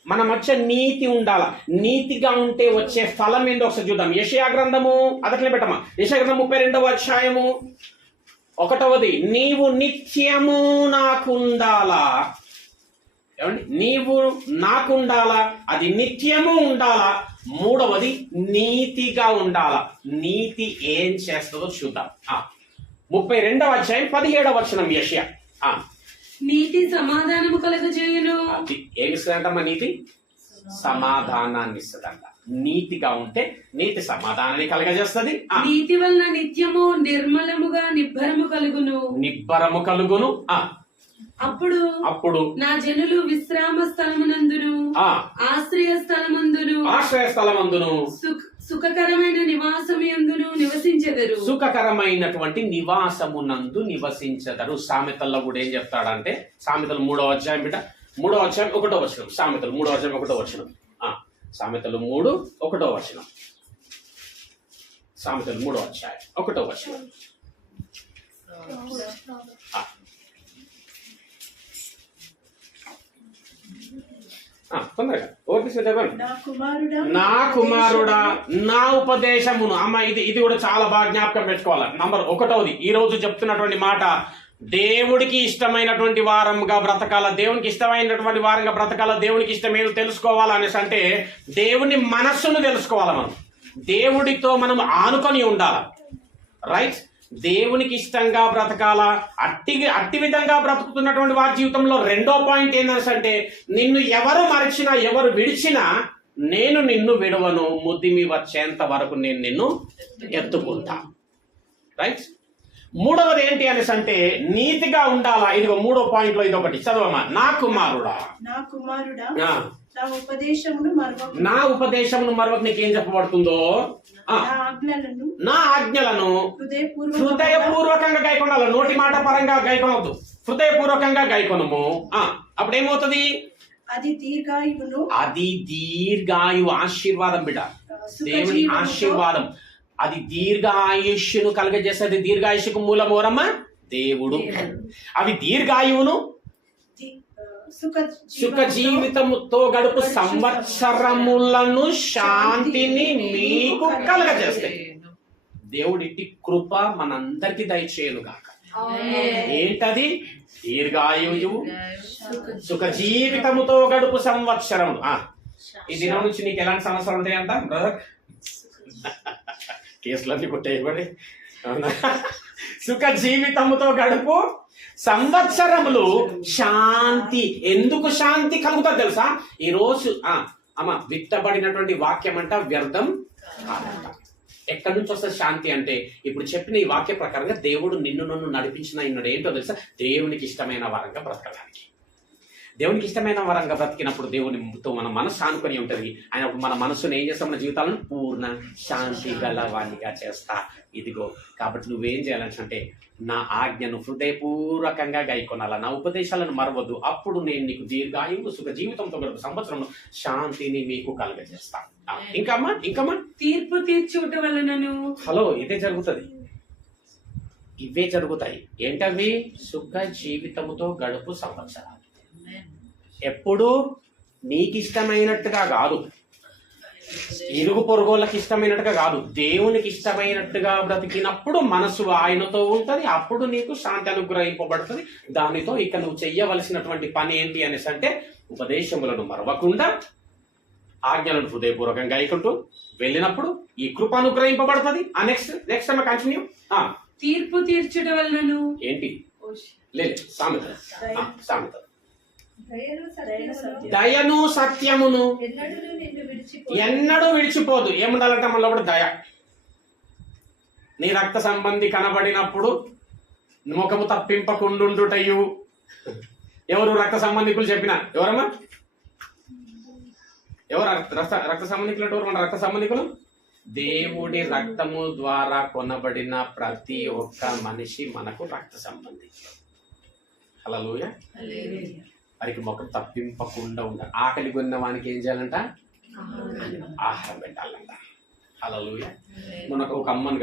మన మధ్య నీతి ఉండాల. నీతిగా ఉంటే వచ్చే ఫలం ఏందో ఒకసారి చూద్దాం. యెషయా గ్రంథము అదట్లే పెట్టమ్మా. యెషయా గ్రంథం 32వ అధ్యాయము 1వది, నీవు నిత్యము నాకుండాలా. ఏమండి? నీవు నాకుండాలా, అది నిత్యము ఉండాలా. 3వది నీతిగా ఉండాలా. నీతి ఏం చేస్తుందో చూద్దాం. 32వ అధ్యాయం 17వ వచనం యెషయా. నీతి సమాధానము కలుగజేయును. అది ఏమి ఇస్తుందంటమ్మా? నీతి సమాధానాన్ని ఇస్తుందంట. నీతిగా ఉంటే నీతి సమాధానాన్ని కలగజేస్తుంది. నీతి వలన నిత్యము నిర్మలముగా నిబ్బరము కలుగును. అప్పుడు నా జనులు విశ్రామ స్థలమునందును ఆశ్రయ స్థలమందును సుఖకరమైన నివాసమునందును నివసించెదరు. సుఖకరమైనటువంటి నివాసమునందు నివసించెదరు. సామెతల్లో కూడా ఏం చెప్తాడంటే, సామెతలు 3వ అధ్యాయం 3వ అధ్యాయం 1వ వచనం. సామెతలు 3వ అధ్యాయం 1వ వచనం. సామెతలు 3 1వ వచనం. సామెతలు 3వ అధ్యాయం 1వ వచనం. తొందరగా ఓకే చదవండి. నా కుమారుడా నా ఉపదేశమును. అమ్మ ఇది కూడా చాలా బాగా జ్ఞాపకం పెట్టుకోవాలి. నంబర్ 1, ఈ రోజు చెప్తున్నటువంటి మాట, దేవుడికి ఇష్టమైనటువంటి వారంగా బ్రతకాల, దేవునికి ఇష్టమైనటువంటి వారంగా బ్రతకాల, దేవునికి ఇష్టమేదో తెలుసుకోవాలనేసి అంటే దేవుని మనస్సును తెలుసుకోవాలి. మనం దేవుడితో మనం ఆనుకొని ఉండాలి. రైట్, దేవునికి ఇష్టంగా బ్రతకాల. అట్టి విధంగా బ్రతుకుతున్నటువంటి వారి జీవితంలో రెండో పాయింట్ ఏంటంటే, నిన్ను ఎవరు మరిచినా ఎవరు విడిచినా నేను నిన్ను విడవను, ముద్దిమి వచ్చేంత వరకు నేను నిన్ను ఎత్తుకుంటా. రైట్, మూడవది ఏంటి అనేసి అంటే నీతిగా ఉండాలా. ఇదిగో 3వ పాయింట్లో ఇదొకటి చదవమా. నా కుమారుడా నా ఉపదేశమును మరొక నీకేం చెప్పబడుతుందో, నా ఆజ్ఞలను హృదయపూర్వకంగా గైకొనాలి. నోటి మాట పరంగా గైకొనవద్దు, హృదయపూర్వకంగా గైకొనము. అప్పుడేమవుతుంది? అది దీర్ఘాయువు, ఆశీర్వాదం బిడ్డ, దేవుని ఆశీర్వాదం. అది దీర్ఘాయుష్యును కలగజేసేది. దీర్ఘాయుష్యుకు మూలమోరమ్మ దేవుడు. అవి దీర్ఘాయువును, సుఖ జీవితముతో గడుపు సంవత్సరములను, శాంతిని మీకు కలగజేస్తాయి. దేవుడి కృప మనందరికి దయచేయను గాక. ఏంటది? దీర్ఘాయువు, సుఖ జీవితముతో గడుపు సంవత్సరములు. ఈ దినం నుంచి నీకు ఎలాంటి సంవత్సరాలు ఉంటాయంట బ్రదర్? కేసులన్నీ కొట్టేయబడి. సుఖ జీవితముతో గడుపు సంవత్సరములు, శాంతి. ఎందుకు శాంతి కలుగుతుంది తెలుసా? ఈరోజు అమ్మ విత్తబడినటువంటి వాక్యం అంట వ్యర్థం కాదంట. ఎక్కడి నుంచి వస్తుంది శాంతి అంటే, ఇప్పుడు చెప్పిన ఈ వాక్య ప్రకారంగా దేవుడు నన్ను నడిపించిన ఇన్నాడు. ఏంటో తెలుసా? దేవునికి ఇష్టమైన వారంగా బ్రతకడానికి. దేవునికి ఇష్టమైన వరంగా బ్రతికినప్పుడు దేవునితో మన మనసు ఆనుకొని ఉంటుంది. ఆయన మన మనస్సును ఏం చేస్తాం? మన జీవితాలను పూర్ణ శాంతి గలవానిగా చేస్తా. ఇదిగో కాబట్టి నువ్వేం చేయాలంటే, నా ఆజ్ఞను హృదయపూర్వకంగా గైకొనాల, నా ఉపదేశాలను మరవద్దు. అప్పుడు నేను నీకు దీర్ఘాయువు, సుఖ జీవితంతో గడుపు సంవత్సరంలో శాంతిని మీకు కలుగజేస్తా. ఇంకమ్మా తీర్పు తీర్చుట వలనను. హలో, ఇదే జరుగుతుంది, ఇవే జరుగుతాయి. ఏంటవి? సుఖ జీవితముతో గడుపు సంవత్సరాలు. ఎప్పుడు నీకు ఇష్టమైనట్టుగా కాదు, ఇరుగు పొరుగులకు ఇష్టమైనట్టుగా కాదు, దేవునికి ఇష్టమైనట్టుగా బ్రతికినప్పుడు మనసు ఆయనతో ఉంటుంది. అప్పుడు నీకు శాంతి అనుగ్రహింపబడుతుంది. దానితో ఇక నువ్వు చెయ్యవలసినటువంటి పని ఏంటి అనేసి అంటే, ఉపదేశములను మరవకుండా ఆజ్ఞలను హృదయపూర్వకంగా గైకుంటూ వెళ్ళినప్పుడు ఈ కృప అనుగ్రహింపబడుతుంది. నెక్స్ట్ అమ్మ కంటిన్యూ. తీర్పు తీర్చుట వలనను. ఏంటి? లేదు, సామెత. దయను సత్యమును ఎన్నడూ విడిచిపోదు. ఏముండాలంటే మనలో కూడా దయ. నీ రక్త సంబంధి కనబడినప్పుడు ముఖము తప్పింపకుండుటయు. ఎవరు రక్త సంబంధికులు చెప్పిన? ఎవరమ్మా? ఎవరు రక్త సంబంధికులు? ఎవరు మన రక్త సంబంధికులు? దేవుడి రక్తము ద్వారా కొనబడిన ప్రతి ఒక్క మనిషి మనకు రక్త సంబంధి. హల్లెలూయా. వారికి ముఖం తప్పింపకుండా ఉండాలి. ఆకలి కొన్న వానికి ఏం చేయాలంట? ఆహారం పెట్టాలంట. హల్లెలూయా. మనకు ఒక అమ్మని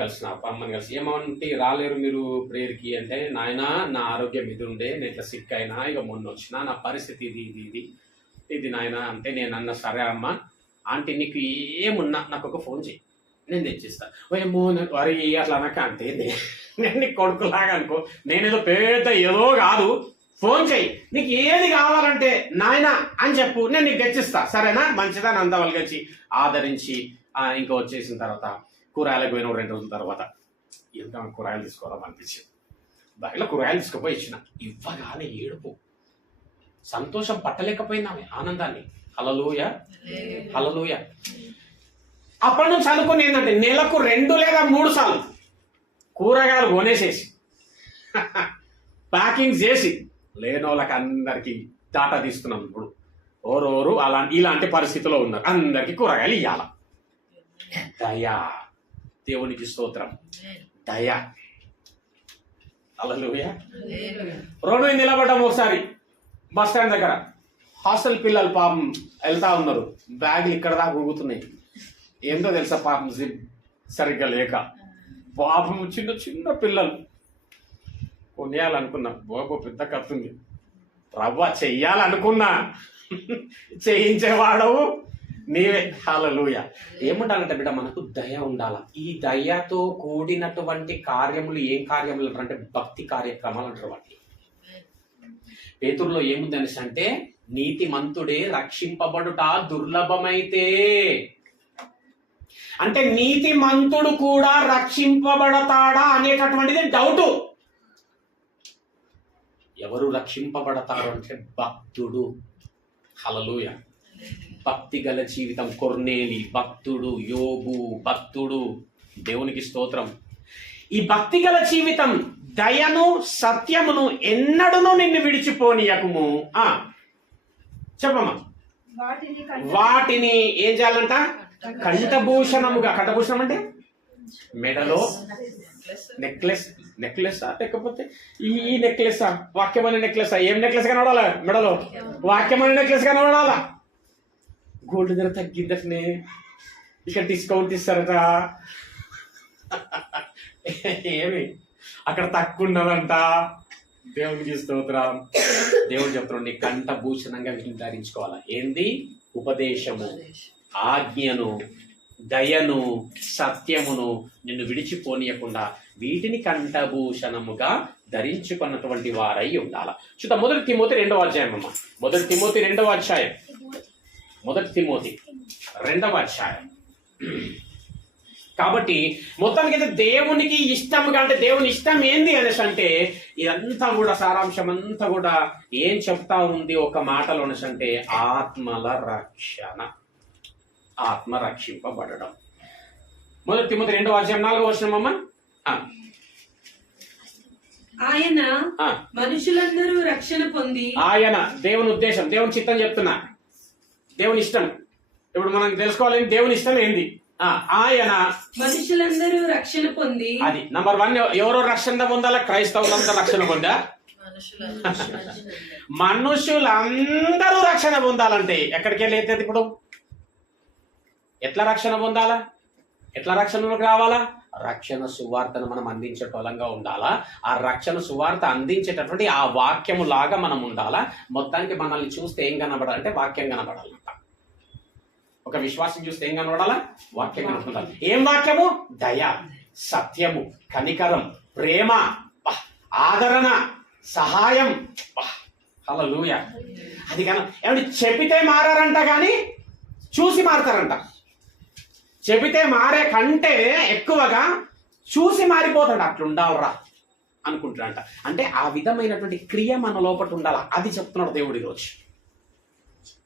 కలిసి ఏమంటే, రాలేరు మీరు ప్రేయర్కి అంటే, నాయన నా ఆరోగ్యం ఇది ఉండే, నేను ఇట్లా సిక్ అయినా, ఇక మొన్న వచ్చినా, నా పరిస్థితి ఇది నాయన అంటే, నేను అన్న సరే అమ్మ, ఆంటీ నీకు ఏమున్నా నాకు ఒక ఫోన్ చేయి, నేను తెచ్చిస్తా. ఏమో వరి అట్లా అనక అంటే, నేను నీకు కొడుకులాగా అనుకో, నేనేదో పెద్ద ఏదో కాదు, ఫోన్ చెయ్యి, నీకు ఏది కావాలంటే నాయన అని చెప్పు, నేను నీకు తెచ్చిస్తా, సరేనా? మంచిదని అంతా వాళ్ళకి వచ్చి ఆదరించి ఇంకా వచ్చేసిన తర్వాత కూరగాయలకు పోయిన 2 రోజుల తర్వాత ఎంత కూరగాయలు తీసుకోవాలనిపించింది. బాగా కూరగాయలు తీసుకుపోయి ఇచ్చిన. ఇవ్వగానే ఏడుపు, సంతోషం పట్టలేకపోయింది ఆమె ఆనందాన్ని. హల్లెలూయా, హల్లెలూయా. అప్పటి నుంచి అనుకుని ఏంటంటే, నెలకు 2 లేదా 3 సార్లు కూరగాయలు కొనేసేసి ప్యాకింగ్ చేసి లేని వాళ్ళకి అందరికి డాటా తీస్తున్నాం. ఇప్పుడు ఓరోరు ఇలాంటి పరిస్థితిలో ఉన్నారు, అందరికి కూరగాయలు ఇవ్వాల. దయా, దేవునికి స్తోత్రం, దయా. హల్లెలూయా. రోడ్డు మీద నిలబడ్డాం ఒకసారి బస్ స్టాండ్ దగ్గర. హాస్టల్ పిల్లలు పాపం వెళ్తా ఉన్నారు, బ్యాగులు ఇక్కడ దాకా ఊగుతున్నాయి. ఏంటో తెలుసా, పాపం జిప్ సరిగ్గా లేక పాపం చిన్న చిన్న పిల్లలు కొనేయాలనుకున్నా, బాబు పెద్ద కత్తుంది, రవ్వ చెయ్యాలనుకున్నా, చేయించేవాడవు నీవే. హల్లెలూయా. ఏముండాలంటే బిడ్డ, మనకు దయ ఉండాల. ఈ దయతో కూడినటువంటి కార్యములు ఏం కార్యములు అంటే భక్తి కార్యక్రమాలు అంటారు వాటిని. పేతురులో ఏముంది అనేసి అంటే, నీతిమంతుడే రక్షింపబడుట దుర్లభమైతే, అంటే నీతిమంతుడు కూడా రక్షింపబడతాడా అనేటటువంటిది డౌటు. ఎవరు రక్షింపబడతారు అంటే భక్తుడు. హల్లెలూయా. భక్తి గల జీవితం. కొర్నేలి భక్తుడు, యోబు భక్తుడు. దేవునికి స్తోత్రం. ఈ భక్తి గల జీవితం దయను సత్యమును ఎన్నడూనూ నిన్ను విడిచిపోనీయకుము. చెప్పమ్మా. వాటిని ఏం చేయాలంట? కంఠభూషణముగా. కంఠభూషణం అంటే మెడలో నెక్లెస్. నెక్లెస్ లేకపోతే ఈ నెక్లెస్, వాక్యమైన నెక్లెస్. ఏం నెక్లెస్ కనబడాలా మెడలో? వాక్యమైన నెక్లెస్ కనబడాలా. గోల్డ్ ధర తగ్గిందటనే, ఇక్కడ డిస్కౌంట్ ఇస్తారట, ఏమి అక్కడ తక్కువ ఉన్నదంట. దేవునికి స్తోత్రం. దేవుడు చెప్తున్నాడు, నీ కంఠభూషణంగా వీటిని ధరించుకోవాలా. ఏంది? ఉపదేశము, ఆజ్ఞను, దయను, సత్యమును నిన్ను విడిచిపోనీయకుండా వీటిని కంఠభూషణముగా ధరించుకున్నటువంటి వారై ఉండాల. చూద్దాం. 1 తిమోతి 2వ అధ్యాయం అమ్మ. 1 తిమోతి 2వ అధ్యాయం. 1 తిమోతి 2వ అధ్యాయం. కాబట్టి మొత్తానికి అయితే దేవునికి ఇష్టముగా, అంటే దేవుని ఇష్టం ఏంది అనేసి అంటే, ఇదంతా కూడా సారాంశం అంతా కూడా ఏం చెప్తా ఉంది ఒక మాటలో అనేసి అంటే, ఆత్మల రక్షణ, ఆత్మ రక్షింపబడడం. 1 తిమోతి 2వ అధ్యాయం 4వ వచనం అమ్మ. ఆయన మనుషులందరూ రక్షణ పొంది, ఆయన దేవుని ఉద్దేశం, దేవుని చిత్తం చెప్తున్నా, దేవుని ఇష్టం. ఇప్పుడు మనం తెలుసుకోవాలి దేవుని ఇష్టం ఏంది. ఆయన మనుషులందరూ రక్షణ పొంది, అది నంబర్ 1. ఎవరో రక్షణ పొందాలా? క్రైస్తవులంతా రక్షణ పొందా? మనుషులందరూ రక్షణ పొందాలంటే ఎక్కడికి వెళ్ళి అవుతుంది? ఇప్పుడు ఎట్లా రక్షణ పొందాలా? ఎట్లా రక్షణలోకి రావాలా? రక్షణ సువార్తను మనం అందించేటోళంగా ఉండాలా. ఆ రక్షణ సువార్త అందించేటటువంటి ఆ వాక్యము లాగా మనం ఉండాలా. మొత్తానికి మనల్ని చూస్తే ఏం కనబడాలంటే వాక్యం కనబడాలంట. ఒక విశ్వాసం చూస్తే ఏం కనబడాలా? వాక్యం కనబడాలి. ఏం వాక్యము? దయ, సత్యము, కనికరం, ప్రేమ, ఆదరణ, సహాయం. హల్లెలూయా. అది కానీ ఏమంటే చెబితే మారారంట కానీ చూసి మారతారంట. చెబితే మారే కంటే ఎక్కువగా చూసి మారిపోతాడు. అట్లా ఉండాలరా అనుకుంటాడంట. అంటే ఆ విధమైనటువంటి క్రియ మన లోపల ఉండాలి. అది చెప్తున్నాడు దేవుడు ఈరోజు.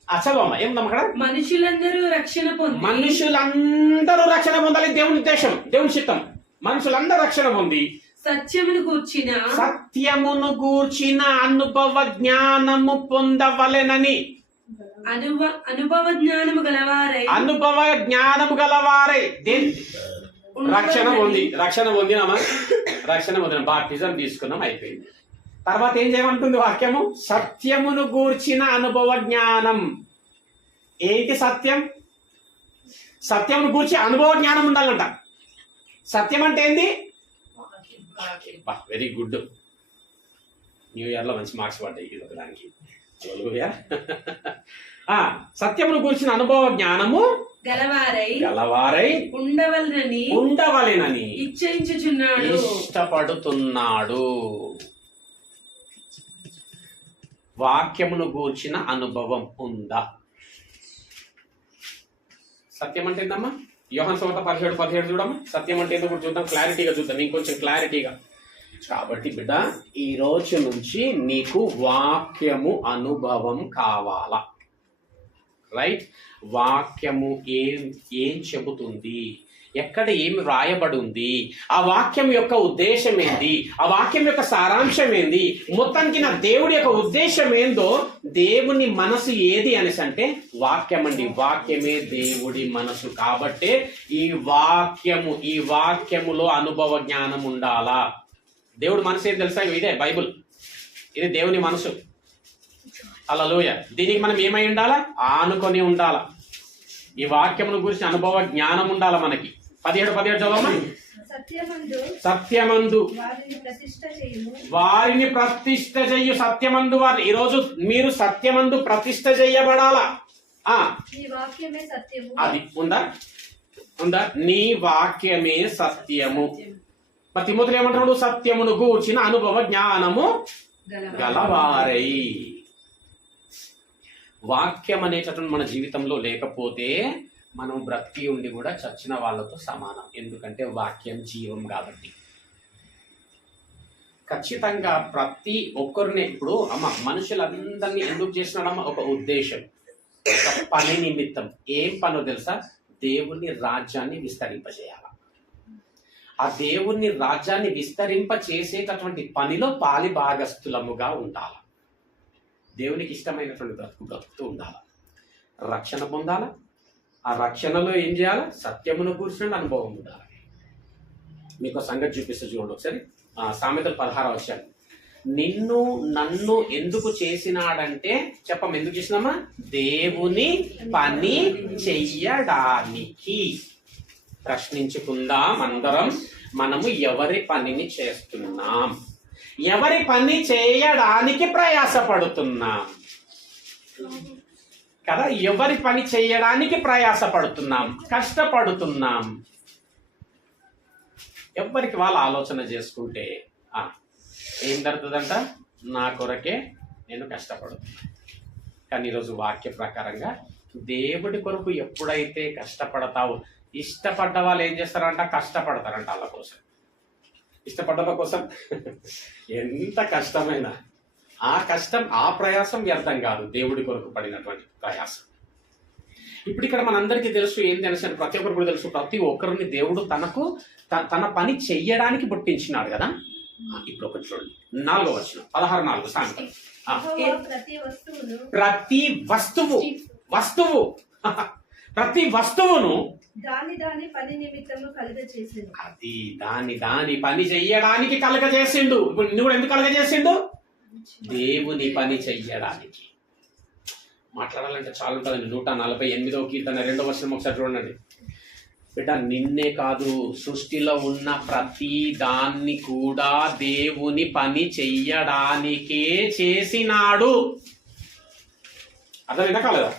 చదవమ్మా. ఏముందమ్మ అక్కడ? మనుషులందరూ రక్షణ పొంది, మనుషులందరూ రక్షణ పొందాలి. దేవుని ఉద్దేశం, దేవుని చిత్తం. మనుషులందరూ రక్షణ పొంది సత్యమును గూర్చిన అనుభవ జ్ఞానము పొందవలెనని. అనుభవ జ్ఞానము గలవారై, అనుభవ జ్ఞానము గలవారై. రక్షణ పొందినామా? రక్షణ పొందిన బాప్టిజం తీసుకున్నాం, అయిపోయింది. తర్వాత ఏం చేయమంటుంది వాక్యము? సత్యమును గూర్చిన అనుభవ జ్ఞానం. ఏంటి సత్యం? సత్యమును గూర్చి అనుభవ జ్ఞానం ఉండాలంట. సత్యం అంటే ఏంది? Very good. న్యూ ఇయర్ లో మంచి మార్క్స్ పడ్డాయి ఇది ఒకదానికి. సత్యమును గూర్చిన అనుభవ జ్ఞానము గలవారై ఉండవలెనని ఇష్టపడుతున్నాడు. వాక్యమును గూర్చిన అనుభవం ఉందా? సత్యం అంటే ఏందమ్మా? యోహాను సువార్త 17:17 చూడమ్మా. సత్యం అంటే ఏందో కూడా చూద్దాం, క్లారిటీగా చూద్దాం, ఇంకొంచెం క్లారిటీగా. కాబట్టి బిడ్డ, ఈ రోజు నుంచి నీకు వాక్యము అనుభవం కావాలా? రైట్? వాక్యము ఏం చెబుతుంది, ఎక్కడ ఏమి వ్రాయబడి ఉంది, ఆ వాక్యం యొక్క ఉద్దేశం ఏంది, ఆ వాక్యం యొక్క సారాంశం ఏంది, మొత్తానికి నా దేవుడి యొక్క ఉద్దేశం ఏందో, దేవుని మనసు ఏది అనేసి అంటే వాక్యం అండి. వాక్యమే దేవుడి మనసు. కాబట్టే ఈ వాక్యములో అనుభవ జ్ఞానం ఉండాలా. దేవుడి మనసు ఏది తెలుసా? ఇదే బైబుల్. ఇది దేవుని మనసు. హల్లెలూయ. దీనికి మనం ఏమై ఉండాలా? ఆనుకొని ఉండాలా. ఈ వాక్యమును గురించి అనుభవ జ్ఞానం ఉండాలా మనకి. 17 చదవమ్మా. సత్యమందు సత్యమందు వారిని ప్రతిష్ఠ చేయుము. వారిని ప్రతిష్ఠ చెయ్యు. సత్యమందు వారిని. ఈరోజు మీరు సత్యమందు ప్రతిష్ఠ చెయ్యబడాలా. నీ వాక్యమే సత్యము. అది ఉందా నీ వాక్యమే సత్యము. మరి తిమోతిలో ఏమంటున్నాడు? సత్యమును గూర్చిన అనుభవ జ్ఞానము గలవారై. వాక్యం అనేటటువంటి మన జీవితంలో లేకపోతే మనం బ్రతికి ఉండి కూడా చచ్చిన వాళ్ళతో సమానం. ఎందుకంటే వాక్యం జీవం కాబట్టి. ఖచ్చితంగా ప్రతి ఒక్కరిని ఇప్పుడు మనుషులందరినీ ఎందుకు చేసినాడమ్మా? ఒక ఉద్దేశం, ఒక పని నిమిత్తం. ఏం పనో తెలుసా? దేవుని రాజ్యాన్ని విస్తరింపజేయాలి. ఆ దేవుని రాజ్యాన్ని విస్తరింప చేసేటటువంటి పనిలో పాలి భాగస్థులముగా ఉండాలి. దేవునికి ఇష్టమైనటువంటి బ్రతుకుతూ ఉండాలి. రక్షణ పొందాలి. ఆ రక్షణలో ఏం చేయాలి? సత్యమును కూర్చున్న అనుభవం ఉండాలి. మీకు సంగతి చూపిస్తూ చూడండి ఒకసారి. సామెతలు 16వ అధ్యాయం. నిన్ను నన్ను ఎందుకు చేసినాడంటే చెప్పం, ఎందుకు చేసినామా? దేవుని పని చెయ్యడానికి. ప్రశ్నించుకుందాం అందరం, మనము ఎవరి పనిని చేస్తున్నాం? ఎవరి పని చేయడానికి ప్రయాసపడుతున్నాం కదా? ఎవరి పని చేయడానికి ప్రయాసపడుతున్నాం, కష్టపడుతున్నాం. ఎవరికి వాళ్ళు ఆలోచన చేసుకుంటే ఏం జరుగుతుందంట? నా కొరకే నేను కష్టపడుతున్నా. కానీ ఈరోజు వాక్య ప్రకారంగా దేవుడి కొరకు ఎప్పుడైతే కష్టపడతావో, ఇష్టపడ్డ వాళ్ళు ఏం చేస్తారంట? కష్టపడతారంట వాళ్ళ కోసం. ఇష్టపడ్డ కోసం ఎంత కష్టమైనా ఆ కష్టం, ఆ ప్రయాసం వ్యర్థం కాదు. దేవుడి కొరకు పడినటువంటి ప్రయాసం. ఇప్పుడు ఇక్కడ మనందరికీ తెలుసు, ఏం తెలుసు? ప్రతి ఒక్కరు కూడా తెలుసు, ప్రతి ఒక్కరిని దేవుడు తన పని చెయ్యడానికి పుట్టించినాడు కదా. ఇప్పుడు ఒకటి చూడండి, 4వ వచనం, 16:4 సామెతలు. ప్రతి వస్తువు ప్రతి వస్తువును దాని పని నిమిత్తము కలుగజేసిండు. అది దాని పని చెయ్యడానికి కలుగజేసిండు. ఇప్పుడు నువ్వు కూడా ఎందుకు కలుగజేసిండు? దేవుని పని చెయ్యడానికి. మాట్లాడాలంటే చాలా ఉంటుందండి. 148వ కీర్తన 2వ వచనం ఒకసారి చూడండి. బిడ్డ, నిన్నే కాదు, సృష్టిలో ఉన్న ప్రతి దాన్ని కూడా దేవుని పని చెయ్యడానికే చేసినాడు. అర్థమైందా కాలేదా?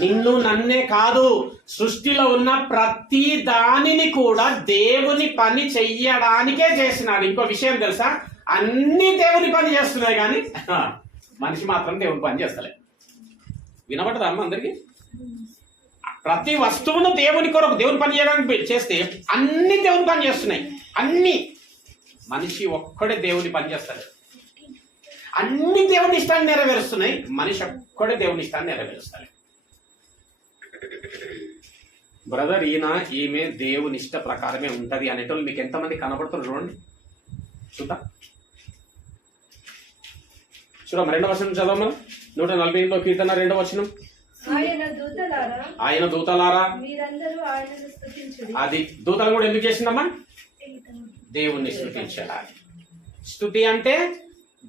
నిన్ను నన్నే కాదు, సృష్టిలో ఉన్న ప్రతి దానిని కూడా దేవుని పని చెయ్యడానికే చేసినాడు. ఇంకో విషయం తెలుసా? అన్ని దేవుని పని చేస్తున్నాయి కానీ మనిషి మాత్రం దేవుని పని చేస్తలే. వినబడదా అమ్మ అందరికి? ప్రతి వస్తువును దేవుని కొరకు, దేవుని పని చేయడానికి చేస్తే అన్ని దేవుని పని చేస్తున్నాయి. అన్ని. మనిషి ఒక్కడే దేవుని పని చేస్తాడు. అన్ని దేవుని ఇష్టాన్ని నెరవేరుస్తున్నాయి, మనిషి ఒక్కడే దేవుని ఇష్టాన్ని నెరవేరుస్తాడు. బ్రదర్, ఈమె దేవుని ఇష్ట ప్రకారమే ఉంటది అనేటోళ్ళు మీకు ఎంతమంది కనబడుతున్నారు చూడండి. చూద్దాం. 2వ వచనం చదవమా. 148వ కీర్తన 2వ వచనం. ఆయన దూతలారా మీరందరూ ఆయనను స్తుతించుడి. అది దూతలు కూడా ఎందుకు చేసిందమ్మా? దేవుణ్ణి స్తుతించడానికి. స్తుతి అంటే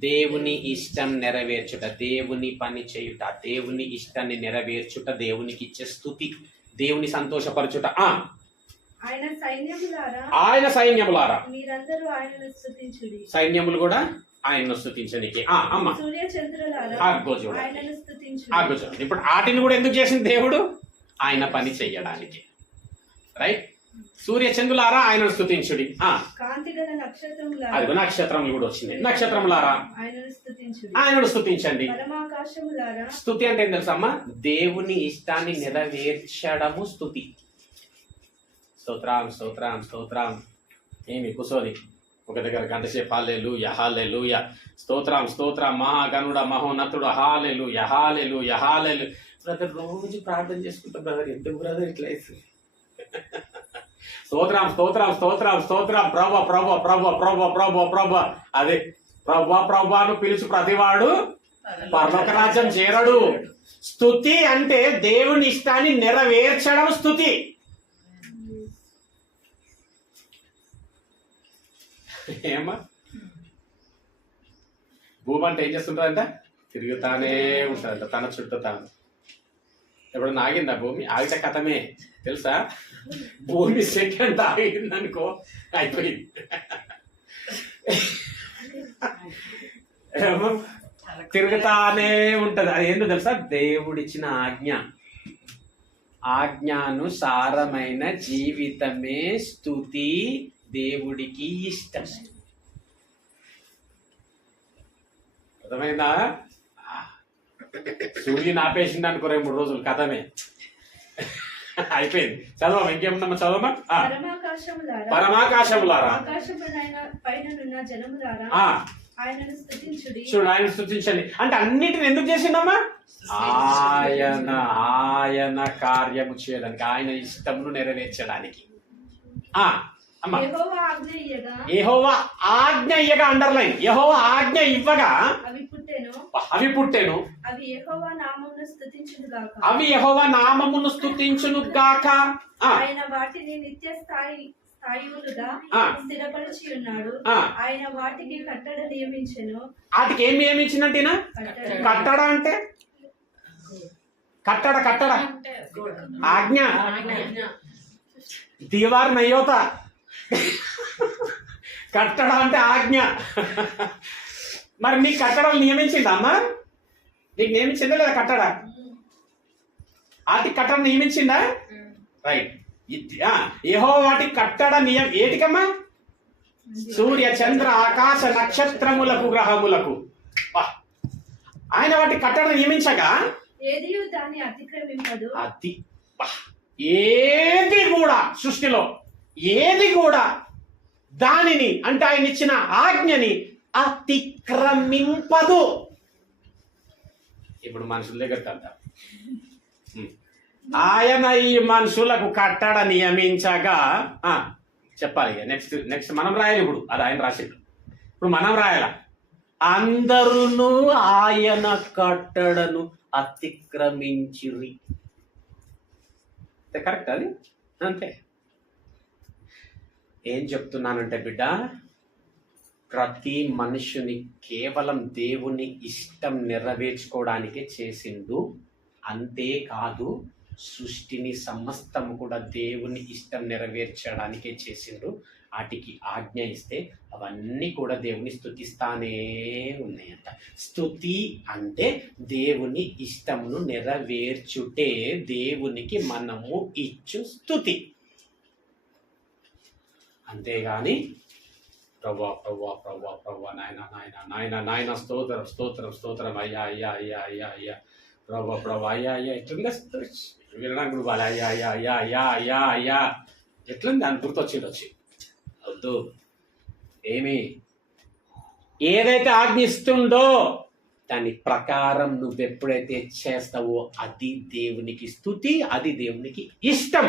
దేవుని ఇష్టం నెరవేర్చుట, దేవుని పని చేయుట, దేవుని ఇష్టాన్ని నెరవేర్చుట, దేవునికి ఇచ్చే స్తుతి, దేవుని సంతోషపరచుట. ఆయన సైన్యములారా మీరందరూ ఆయనను స్తుతించుడి. సైన్యములు కూడా ఆయనను స్తుతించడానికి. అమ్మ సూర్య చంద్రులారా ఆయనను స్తుతించుడి. ఇప్పుడు వాటిని కూడా ఎందుకు చేసింది దేవుడు? ఆయన పని చెయ్యడానికి. రైట్. సూర్య చంద్రులారా ఆయనను స్తుతించుడి. అది నక్షత్రములు కూడా వచ్చింది. నక్షత్రములారా ఆయనను స్తుతించండి. స్తుతి అంటే ఏం తెలుసమ్మా? దేవుని ఇష్టాన్ని నెరవేర్చడము స్తుతి. స్తోత్రం స్తోత్రం స్తోత్రం. ఏమి కుసోది ఒక దగ్గర గంట సేపు హల్లెలూయా హల్లెలూయా, స్తోత్రం స్తోత్రం, మహాగణుడ మహోన్నతుడు, హల్లెలూయా హల్లెలూయా హల్లెలూయా. బ్రదర్ రోజు ప్రార్థన చేసుకుంటా బ్రదర్, ఎందుకు బ్రదర్ ఇట్లా స్తోత్రం స్తోత్రం స్తోత్రం స్తోత్రం, ప్రభ ప్రభ ప్రభ ప్రభ ప్రభ ప్రభ. అదే ప్రభ ప్రభాను పిలుచు ప్రతివాడు పరలోక రాజ్యం చేరడు. స్తుతి అంటే దేవుని ఇష్టాన్ని నెరవేర్చడం స్తుతి. ఏమా భూమి అంటే ఏం చేస్తుంటదంట? తిరుగుతానే ఉంటుందంట తన చుట్టూ తాను. ఇప్పుడు ఆగిందా భూమి? ఆగితే కథమే తెలుసా. భూమి సెకండ్ ఆగిందనుకో అయిపోయింది. ఏమో తిరుగుతానే ఉంటది. అది ఏంటో తెలుసా, దేవుడిచ్చిన ఆజ్ఞానుసారమైన జీవితమే స్తుతి దేవుడికి ఇష్టం. అర్థమైందా? సూర్యుని ఆపేసింది అనుకో 3 రోజులు కథమే అయిపోయింది. చదవమా, ఇంకేముందమ్మా చదవమా. పరమాకాశములారా, పైననున్న జనములారా ఆయనను స్తుతించుడి. చూడు, ఆయన స్తుతించండి అంటే అన్నిటిని ఎందుకు చేసిందమ్మా? ఆయన కార్యము చేయడానికి, ఆయన ఇష్టమును నెరవేర్చడానికి. యెహోవా ఆజ్ఞ ఇయ్యగా, అండర్లైన్, యెహోవా ఆజ్ఞ ఇవ్వగా అవి పుట్టెను. అవి యెహోవా నామమును స్తుతించును గాక. ఆయన వాటిని నిత్య స్థాయులుగా స్థిరపరిచి ఉన్నాడు. ఆయన వాటికి కట్టడ నియమించెను. వాటికి ఏం నియమించినట్టేనా? కట్టడ అంటే కట్టడ ఆజ్ఞ. దీవార్ నయ్యోత. కట్టడ అంటే ఆజ్ఞ. మరి నీకు కట్టడం నియమించిందా అమ్మా? నీకు నియమించిందా లేదా కట్టడ? వాటికి కట్టడం నియమించిందా? రైట్. యెహోవా వాటికి కట్టడ ఏటికమ్మా? సూర్య చంద్ర ఆకాశ నక్షత్రములకు గ్రహములకు. ఆయన వాటికి కట్టడ నియమించగా దాన్ని అతిక్రమింపదు. ఏది కూడా సృష్టిలో ఏది కూడా దానిని అంటే ఆయన ఇచ్చిన ఆజ్ఞని అతిక్రమింపదు. ఇప్పుడు మనుషుల దగ్గర అంటారు, ఆయన ఈ మనుషులకు కట్టడ నియమించగా చెప్పాలి. నెక్స్ట్ మనం రాయాలి. ఇప్పుడు అది ఆయన రాసిండు, ఇప్పుడు మనం రాయాల. అందరూ ఆయన కట్టడను అతిక్రమించిరి. కరెక్ట్, అది అంతే. ఏం చెప్తున్నానంటే బిడ్డ, ప్రతి మనుషుని కేవలం దేవుని ఇష్టం నెరవేర్చుకోవడానికే చేసిండు. అంతేకాదు సృష్టిని సమస్తము కూడా దేవుని ఇష్టం నెరవేర్చడానికే చేసిండు. వాటికి ఆజ్ఞ ఇస్తే అవన్నీ కూడా దేవుని స్తుతిస్తానే ఉన్నాయంట. స్తుతి అంటే దేవుని ఇష్టమును నెరవేర్చుటే దేవునికి మనము ఇచ్చు స్తుతి. అంతేగాని ప్రవ్వా ప్రవ్వా ప్రవ్వా ప్రవ్వా నాయన నాయన నాయన నాయన స్తోత్రం స్తోత్రం స్తోత్రం అయ్యా అయ్యా అయ్యా అయ్యా అయ్యా ప్రవ్వా ప్రవ్వా అయ్యా అయ్యా ఎట్లుందా వినడానికి కూడా వాళ్ళు అయ్యా అయ్యా అయ్యా అయ్యా అయ్యా అయ్యా ఎట్లుంది దాని గుర్తొచ్చింది వచ్చి వద్దు. ఏమి ఏదైతే ఆజ్ఞిస్తుందో దాని ప్రకారం నువ్వెప్పుడైతే చేస్తావో అది దేవునికి స్తుతి, అది దేవునికి ఇష్టం.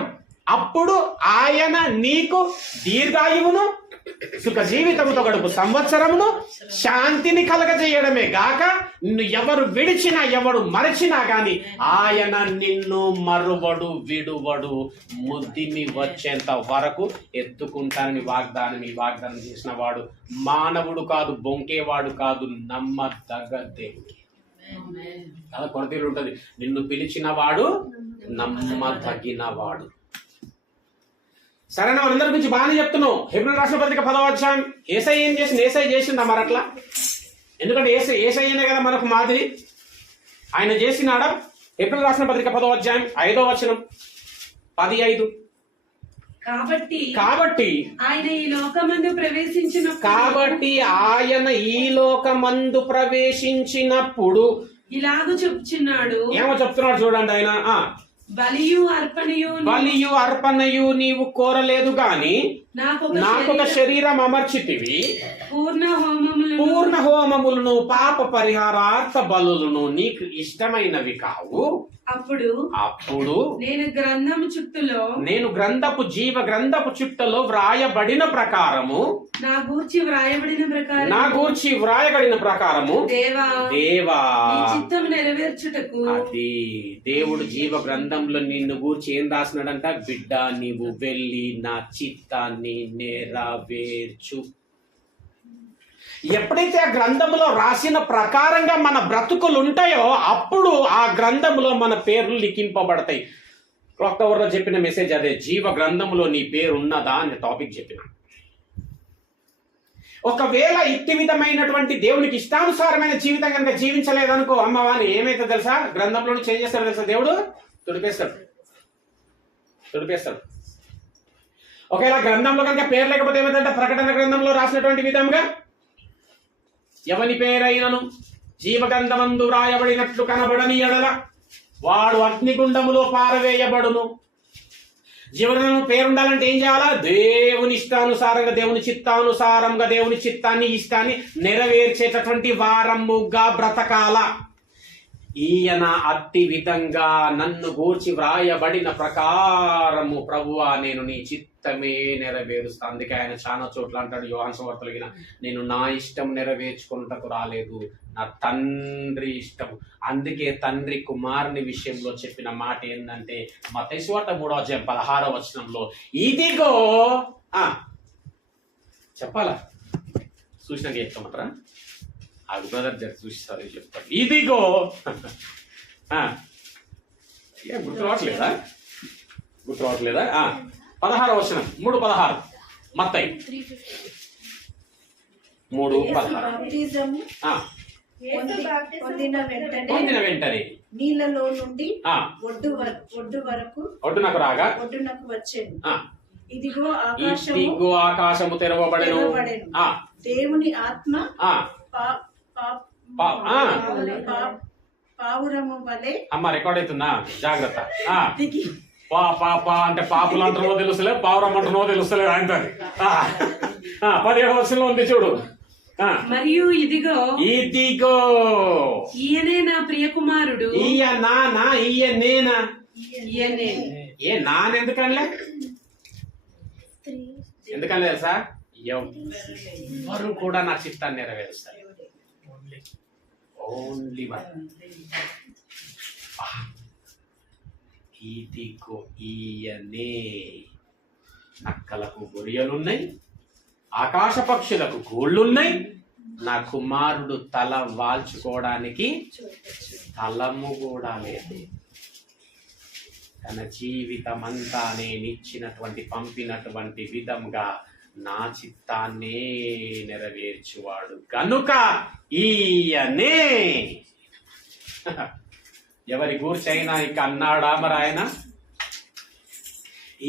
అప్పుడు ఆయన నీకు దీర్ఘాయువును సుఖ జీవితముతో గడుపు సంవత్సరమును శాంతిని కలగజేయడమే గాక నిన్ను ఎవరు విడిచినా ఎవడు మరచినా గాని ఆయన నిన్ను మరువడు విడువడు. ముద్దిమి వచ్చేంత వరకు ఎత్తుకుంటానని వాగ్దానం చేసిన వాడు మానవుడు కాదు, బొంకేవాడు కాదు, నమ్మదగ్గ దేవుడు. చాలా కొరతలు ఉంటది. నిన్ను పిలిచిన వాడు నమ్మదగిన వాడు. సరైన వాళ్ళందరి గురించి బాగానే చెప్తున్నావు. హెబ్రీయుల రాసిన పత్రిక 10వ అధ్యాయం. ఏసై ఏం చేసింది? ఏసై చేసిందా మరి అట్లా? ఎందుకంటే ఏసైనే కదా మనకు మాదిరి. ఆయన చేసినాడా? హెబ్రీయుల రాసిన పత్రిక 10వ అధ్యాయం 5వ వచనం 10:5. కాబట్టి ఆయన ఈ లోకమందు ప్రవేశించినప్పుడు ఇలాగూ చెప్తున్నాడు. ఏమో చెప్తున్నాడు చూడండి ఆయన. బలియు అర్పణయు నీవు కోరలేదు గాని నాకొక శరీరం అమర్చితివి. పూర్ణ హోమములను పాప పరిహారార్థ బలులను నీకు ఇష్టమైనవి కావు. అప్పుడు నేను గ్రంథపు జీవ గ్రంథపు చుట్టలో వ్రాయబడిన ప్రకారము నా గూర్చి వ్రాయబడిన ప్రకారము దేవా చిత్తము నెరవేర్చుటకు. అది దేవుడు జీవ గ్రంథంలో నిన్ను గూర్చి ఏం రాసినాడంట? బిడ్డ నీవు వెళ్ళి నా చిత్తాన్ని నెరవేర్చు. ఎప్పుడైతే ఆ గ్రంథంలో రాసిన ప్రకారంగా మన బ్రతుకులు ఉంటాయో అప్పుడు ఆ గ్రంథంలో మన పేర్లు లిఖింపబడతాయి. క్లాక్ టవర్లో చెప్పిన మెసేజ్ అదే, జీవ గ్రంథంలో నీ పేరు ఉన్నదా అనే టాపిక్ చెప్పిన. ఒకవేళ ఇట్టి విధమైనటువంటి దేవునికి ఇష్టానుసారమైన జీవితం కనుక జీవించలేదనుకో, అమ్మవాని ఏమైతే తెలుసా, గ్రంథంలో చేంజ్ చేస్తాడు తెలుసా, దేవుడు తుడిపేస్తాడు. ఒకవేళ గ్రంథంలో కనుక పేరు లేకపోతే ఏమైందంటే, ప్రకటన గ్రంథంలో రాసినటువంటి విధంగా ఎవని పేరైనను జీవగ్రంథమందు వ్రాయబడినట్లు కనబడని ఎడల వాడు అగ్నిగుండములో పారవేయబడును. జీవగ్రంథం పేరు ఉండాలంటే ఏం చేయాలా? దేవుని ఇష్టానుసారంగా, దేవుని చిత్తానుసారంగా, దేవుని చిత్తాన్ని ఇష్టాన్ని నెరవేర్చేటటువంటి వారముగా బ్రతకాల. ఈయన అట్టి విధంగా నన్ను గూర్చి వ్రాయబడిన ప్రకారము ప్రభువా నేను నీ చిత్తమే నెరవేరుస్తా. అందుకే ఆయన చాలా చోట్ల అంటాడు యోహాను సువార్తలో, నేను నా ఇష్టం నెరవేర్చుకున్నటకు రాలేదు, నా తండ్రి ఇష్టం. అందుకే తండ్రి కుమారుని విషయంలో చెప్పిన మాట ఏంటంటే, మత్తయి సువార్త 3:16 ఇదిగో చెప్పాలా, చూసినాక చెప్తామంటారా? అది బ్రదర్ జర చూస్తారు చెప్తారు. ఇదిగో గుర్తు రావట్లేదా? 16 3:16 మత్తయి 3:16 పొందిన వెంటనే నీళ్ళలో నుండి ఒడ్డునకు రాగా వచ్చాను. ఇదిగో ఆకాశము తెరవబడెను. దేవుని ఆత్మ పావురము వలె. అమ్మ రికార్డ్ అవుతుందా? జాగ్రత్త. అంటే పాపులు అంటున్నో తెలుస్తలే, పావురం అంటున్నో తెలుస్తలేదు. ఆయన 17 ఉంది చూడు. మరియు ఇదిగో ఈయనే నా ప్రియ కుమారుడు. ఈయనేనా? ఈయనే. ఏ నానెందుకనలే? ఎందుకని తెలుసా? ఎవరు కూడా నా చిత్తాన్ని నెరవేరుస్తారు. Only one. ఇదిగో ఈయనే. నక్కలకు గొరియలున్నాయి, ఆకాశ పక్షులకు గూళ్ళున్నాయి, నా కుమారుడు తల వాల్చుకోవడానికి స్థలము కూడా లేదు. తన జీవితం అంతా నేనిచ్చినటువంటి పంపినటువంటి విధంగా నా చిత్తాన్నే నెరవేర్చువాడు గనుక ఈయనే. ఎవరి గూర్చైనా ఇక అన్నాడా మరి ఆయన?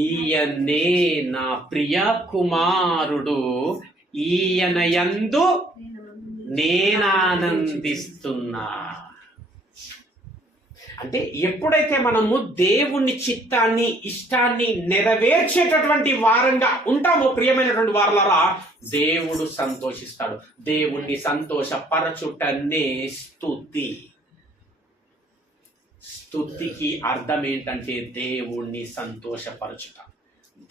ఈయనే నా ప్రియ కుమారుడు, ఈయన యందు నేనానందిస్తున్నా. అంటే ఎప్పుడైతే మనము దేవుని చిత్తాన్ని ఇష్టాన్ని నెరవేర్చేటటువంటి వారంగా ఉంటామో ప్రియమైనటువంటి వారలారా, దేవుడు సంతోషిస్తాడు. దేవుణ్ణి సంతోషపరచుటనే స్తుతి. స్తుతికి అర్థం ఏంటంటే దేవుణ్ణి సంతోషపరచుట,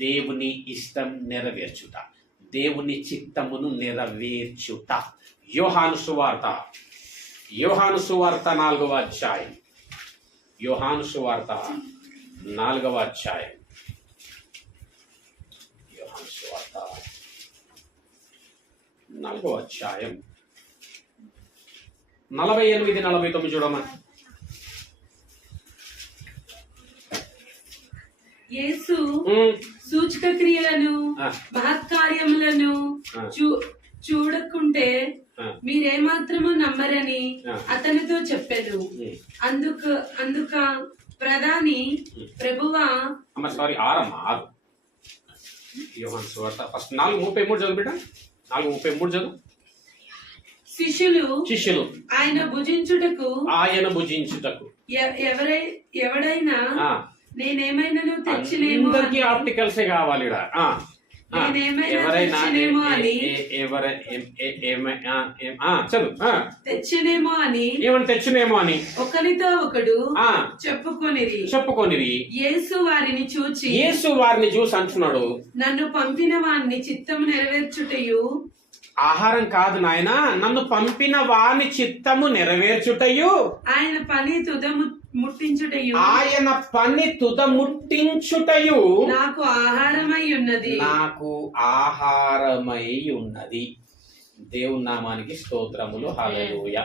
దేవుని ఇష్టం నెరవేర్చుట, దేవుని చిత్తమును నెరవేర్చుట. యోహాను సువార్త 4వ అధ్యాయం. యోహాను సువార్త 4వ అధ్యాయం. యోహాను సువార్త 4వ అధ్యాయం 48-49 చూడమ్మా. యేసు సూచక క్రియలను మహత్కార్యములను చూడకుంటే మీరేమాత్రము నమ్మరని అతనితో చెప్పాను. అందుక ప్రధాని ప్రభువా, సారీ 6 యోహాను సువార్త ఫస్ట్ 4:33 చదువు బిడ్డ. 4:33 చదువు. శిష్యులు ఆయన భుజించుటకు ఎవడైనా నేనేమైనా తెచ్చినేమో. అందరికీ ఆప్టికల్సే కావాలి. తెచ్చినేమో అని ఒకరితో ఒకడు చెప్పుకొనిరి. యేసు వారిని చూచి అంటున్నాడు, నన్ను పంపిన వారిని చిత్తము నెరవేర్చుటయు. ఆహారం కాదు నాయన, నన్ను పంపిన వాని చిత్తము నెరవేర్చుటయు, ఆయన పని ముట్టించుటయు నాకు ఆహారమై ఉన్నది. దేవుని నామానికి స్తోత్రములు. హల్లెలూయా,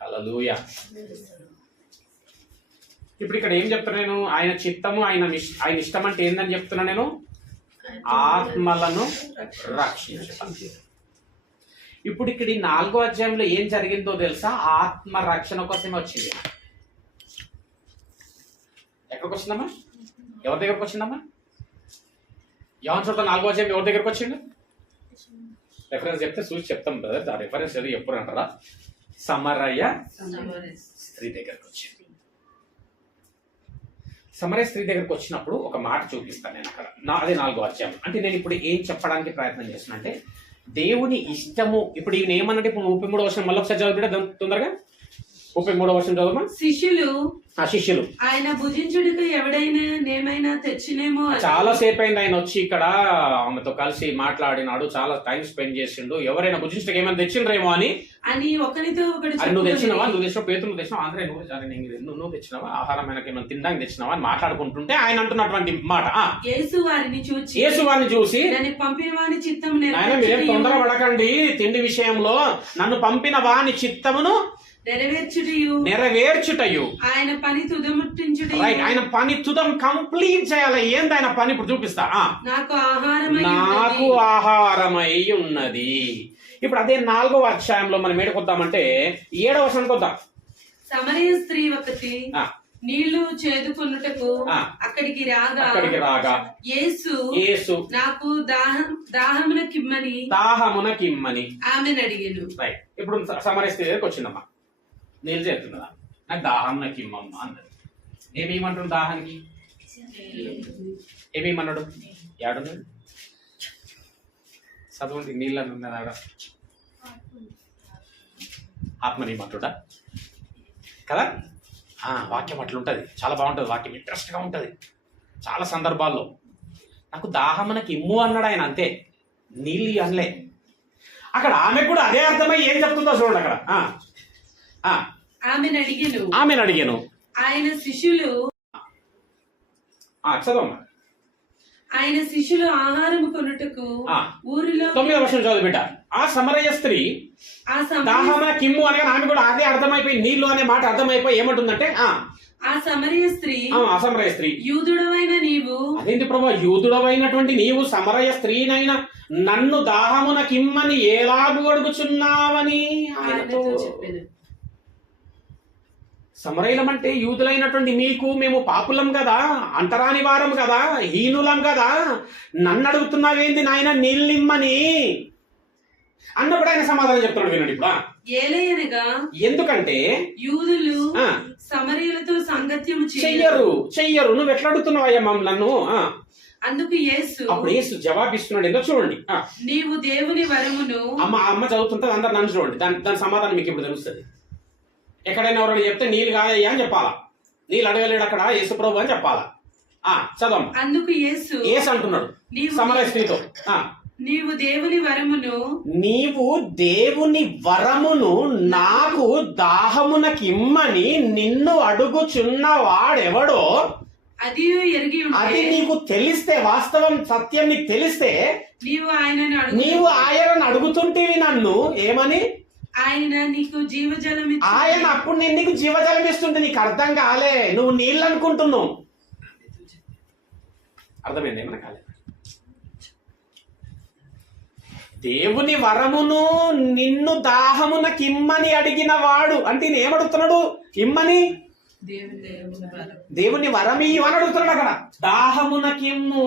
హల్లెలూయా. ఇప్పుడు ఇక్కడ ఏం చెప్తున్నా నేను? ఆయన చిత్తము, ఆయన ఇష్టం అంటే ఏందని చెప్తున్నా నేను? ఆత్మలను రక్షించటం. ఇప్పుడు ఇక్కడ ఈ 4వ అధ్యాయంలో ఏం జరిగిందో తెలుసా? ఆత్మ రక్షణ కోసమే వచ్చింది. ఎక్కడికి వచ్చిందమ్మా? ఎవరి దగ్గరకు వచ్చిందమ్మా? యోహాను సువార్త 4వ అధ్యాయం ఎవరి దగ్గరకు వచ్చిండు? రెఫరెన్స్ చెప్తే చూసి చెప్తాం బ్రదర్. ఆ రెఫరెన్స్ ఏదో ఎప్పుడు అంటారా? సమరయ స్త్రీ దగ్గరకు వచ్చింది. సమరయ స్త్రీ దగ్గరకు వచ్చినప్పుడు ఒక మాట చూపిస్తాను నేను అక్కడ. అదే 4వ అధ్యాయం. అంటే నేను ఇప్పుడు ఏం చెప్పడానికి ప్రయత్నం చేస్తున్నా అంటే, దేవుని ఇష్టము. ఇప్పుడు ఈయన ఏమన్నట్టు, ఇప్పుడు 33వ వచనం మళ్ళీ ఒకసారి చదివితే తొందరగా. 33వ వచనం చదవమా. శిష్యులు ఆయన భుజించుడికి ఎవడైనా నేమైనా తెచ్చినేమో. చాలా సేపు అయింది ఆయన వచ్చి ఇక్కడ ఆమెతో కలిసి మాట్లాడినాడు, చాలా టైం స్పెండ్ చేసిండు. ఎవరైనా భుజించడానికి ఏమైనా తెచ్చిండ్రేమో అని ఒకరితో ఒకటి. నువ్వు తెచ్చినావా, నువ్వు తెచ్చినావు, పేతురు తెచ్చినావా, ఆంధ్రే నువ్వు తెచ్చినావా, ఆహారం ఏమైనా తినడానికి తెచ్చినావా అని మాట్లాడుకుంటుంటే ఆయన అంటున్నటువంటి మాట. యేసు వారిని చూసి పంపిన వాని చిత్తం మీరేం తొందర పడకండి తిండి విషయంలో, నన్ను పంపిన వాని చిత్తమును నెరవేర్చుటయు ఆయన పని తుదముట్టించుట. రైట్, ఆయన పని తుదం కంప్లీట్ చేయాలి. ఏంది ఆయన పని? ఇప్పుడు చూపిస్తా. నాకు ఆహారమై ఉన్నది. ఇప్పుడు అదే 4వ అధ్యాయంలో మనం ఏడుకొద్దామంటే 7వ వచనానికి వద్దాం. సమరయ స్త్రీ ఒకటి నీళ్లు చేదుకొనుటకు అక్కడికి రాగా యేసు నాకు దాహమునకిమ్మని ఆమెను అడిగాను. రైట్, ఇప్పుడు సమరయ స్త్రీ దగ్గరికి వచ్చిందమ్మా. నీళ్ళు చేస్తున్నదా? నాకు దాహమునకిమ్మమ్మ అన్నది. ఏమేమంటాడు దాహానికి? ఏమేమన్నాడు? ఏడున్నాడు? చదవండి. నీళ్ళని ఉన్నదా? ఆత్మనియమంటుడా కదా? వాక్యం అట్లుంటుంది. చాలా బాగుంటుంది వాక్యం, ఇంట్రెస్ట్గా ఉంటుంది చాలా సందర్భాల్లో. నాకు దాహమునకి ఇమ్ము అన్నాడు ఆయన, అంతే, నీళ్ళు అనలే. అక్కడ ఆమె కూడా అదే అర్థమై ఏం చెప్తుందో చూడండి అక్కడ. ఆమెను అడిగాను. ఆయన శిష్యులు చదవమ్మా. ఆయన శిష్యులు ఆహారం కొనుటకు ఊరిలో. 9వ వచనం చదువు బిడ్డ. ఆ సమరయ స్త్రీ దాహమున కిమ్ము అనగా ఆమె కూడా అదే అర్థమైపోయి, నీళ్లు అనే మాట అర్థమైపోయి ఏమంటుందంటే, ఆ సమరయ స్త్రీ యూదుడవైన నీవు. అదేంటి ప్రభా, యూదుడవైనటువంటి నీవు సమరయ స్త్రీనైనా నన్ను దాహమున కిమ్మని ఎలాగు అడుగుచున్నావని ఆయనతో చెప్పాను. సమరయులం అంటే యూదులైనటువంటి మీకు, మేము పాపులం కదా, అంటరాని వారం కదా, హీనులం కదా, నన్ను అడుగుతున్నావేంది నాయన నీళ్ళిమ్మని అన్నప్పుడు ఆయన సమాధానం చెప్తున్నాడు. వినండి ఇప్పుడు. ఎందుకంటే యూదులు సమరయులతో సాంగత్యం చెయ్యరు. నువ్వు ఎట్లా అడుగుతున్నావయ్యా నన్ను? అందుకు యేసు అప్పుడు యేసు జవాబిస్తున్నాడు. ఏందో చూడండి. నీవు దేవుని వరమును. అమ్మ చదువుతుంటది, అందరు నన్ను చూడండి. దాని సమాధానం మీకు ఇప్పుడు తెలుస్తుంది. ఎక్కడైనా ఎవరైనా చెప్తే నీళ్ళు కాదయ్యా అని చెప్పాలా, నీళ్ళు అడగలేడు అక్కడ యేసు ప్రభు అని చెప్పాలా. చదవం. అందుకు యేసు అంటున్నాడు సమరయ స్త్రీతో, నీవు దేవుని వరమును నాకు దాహమునకిమ్మని నిన్ను అడుగుచున్న వాడెవడో అది నీకు తెలిస్తే, వాస్తవం సత్యం నీకు తెలిస్తే నీవు ఆయనను అడుగుతుంటేవి నన్ను ఏమని? ఆయన నీకు జీవజలం. ఆయన అప్పుడు నేను నీకు జీవజలం ఇస్తుంటే నీకు అర్థం కాలే, నువ్వు నీళ్ళు అనుకుంటున్నావు. అర్థమైంది? ఏమన్నా కాలే. దేవుని వరమును నిన్ను దాహమునకిమ్మని అడిగిన వాడు అంటే ఏమడుగుతున్నాడు? ఇమ్మని, దేవుని వరం ఇవ్వని అడుగుతున్నాడు అక్కడ. దాహమునకిమ్ము.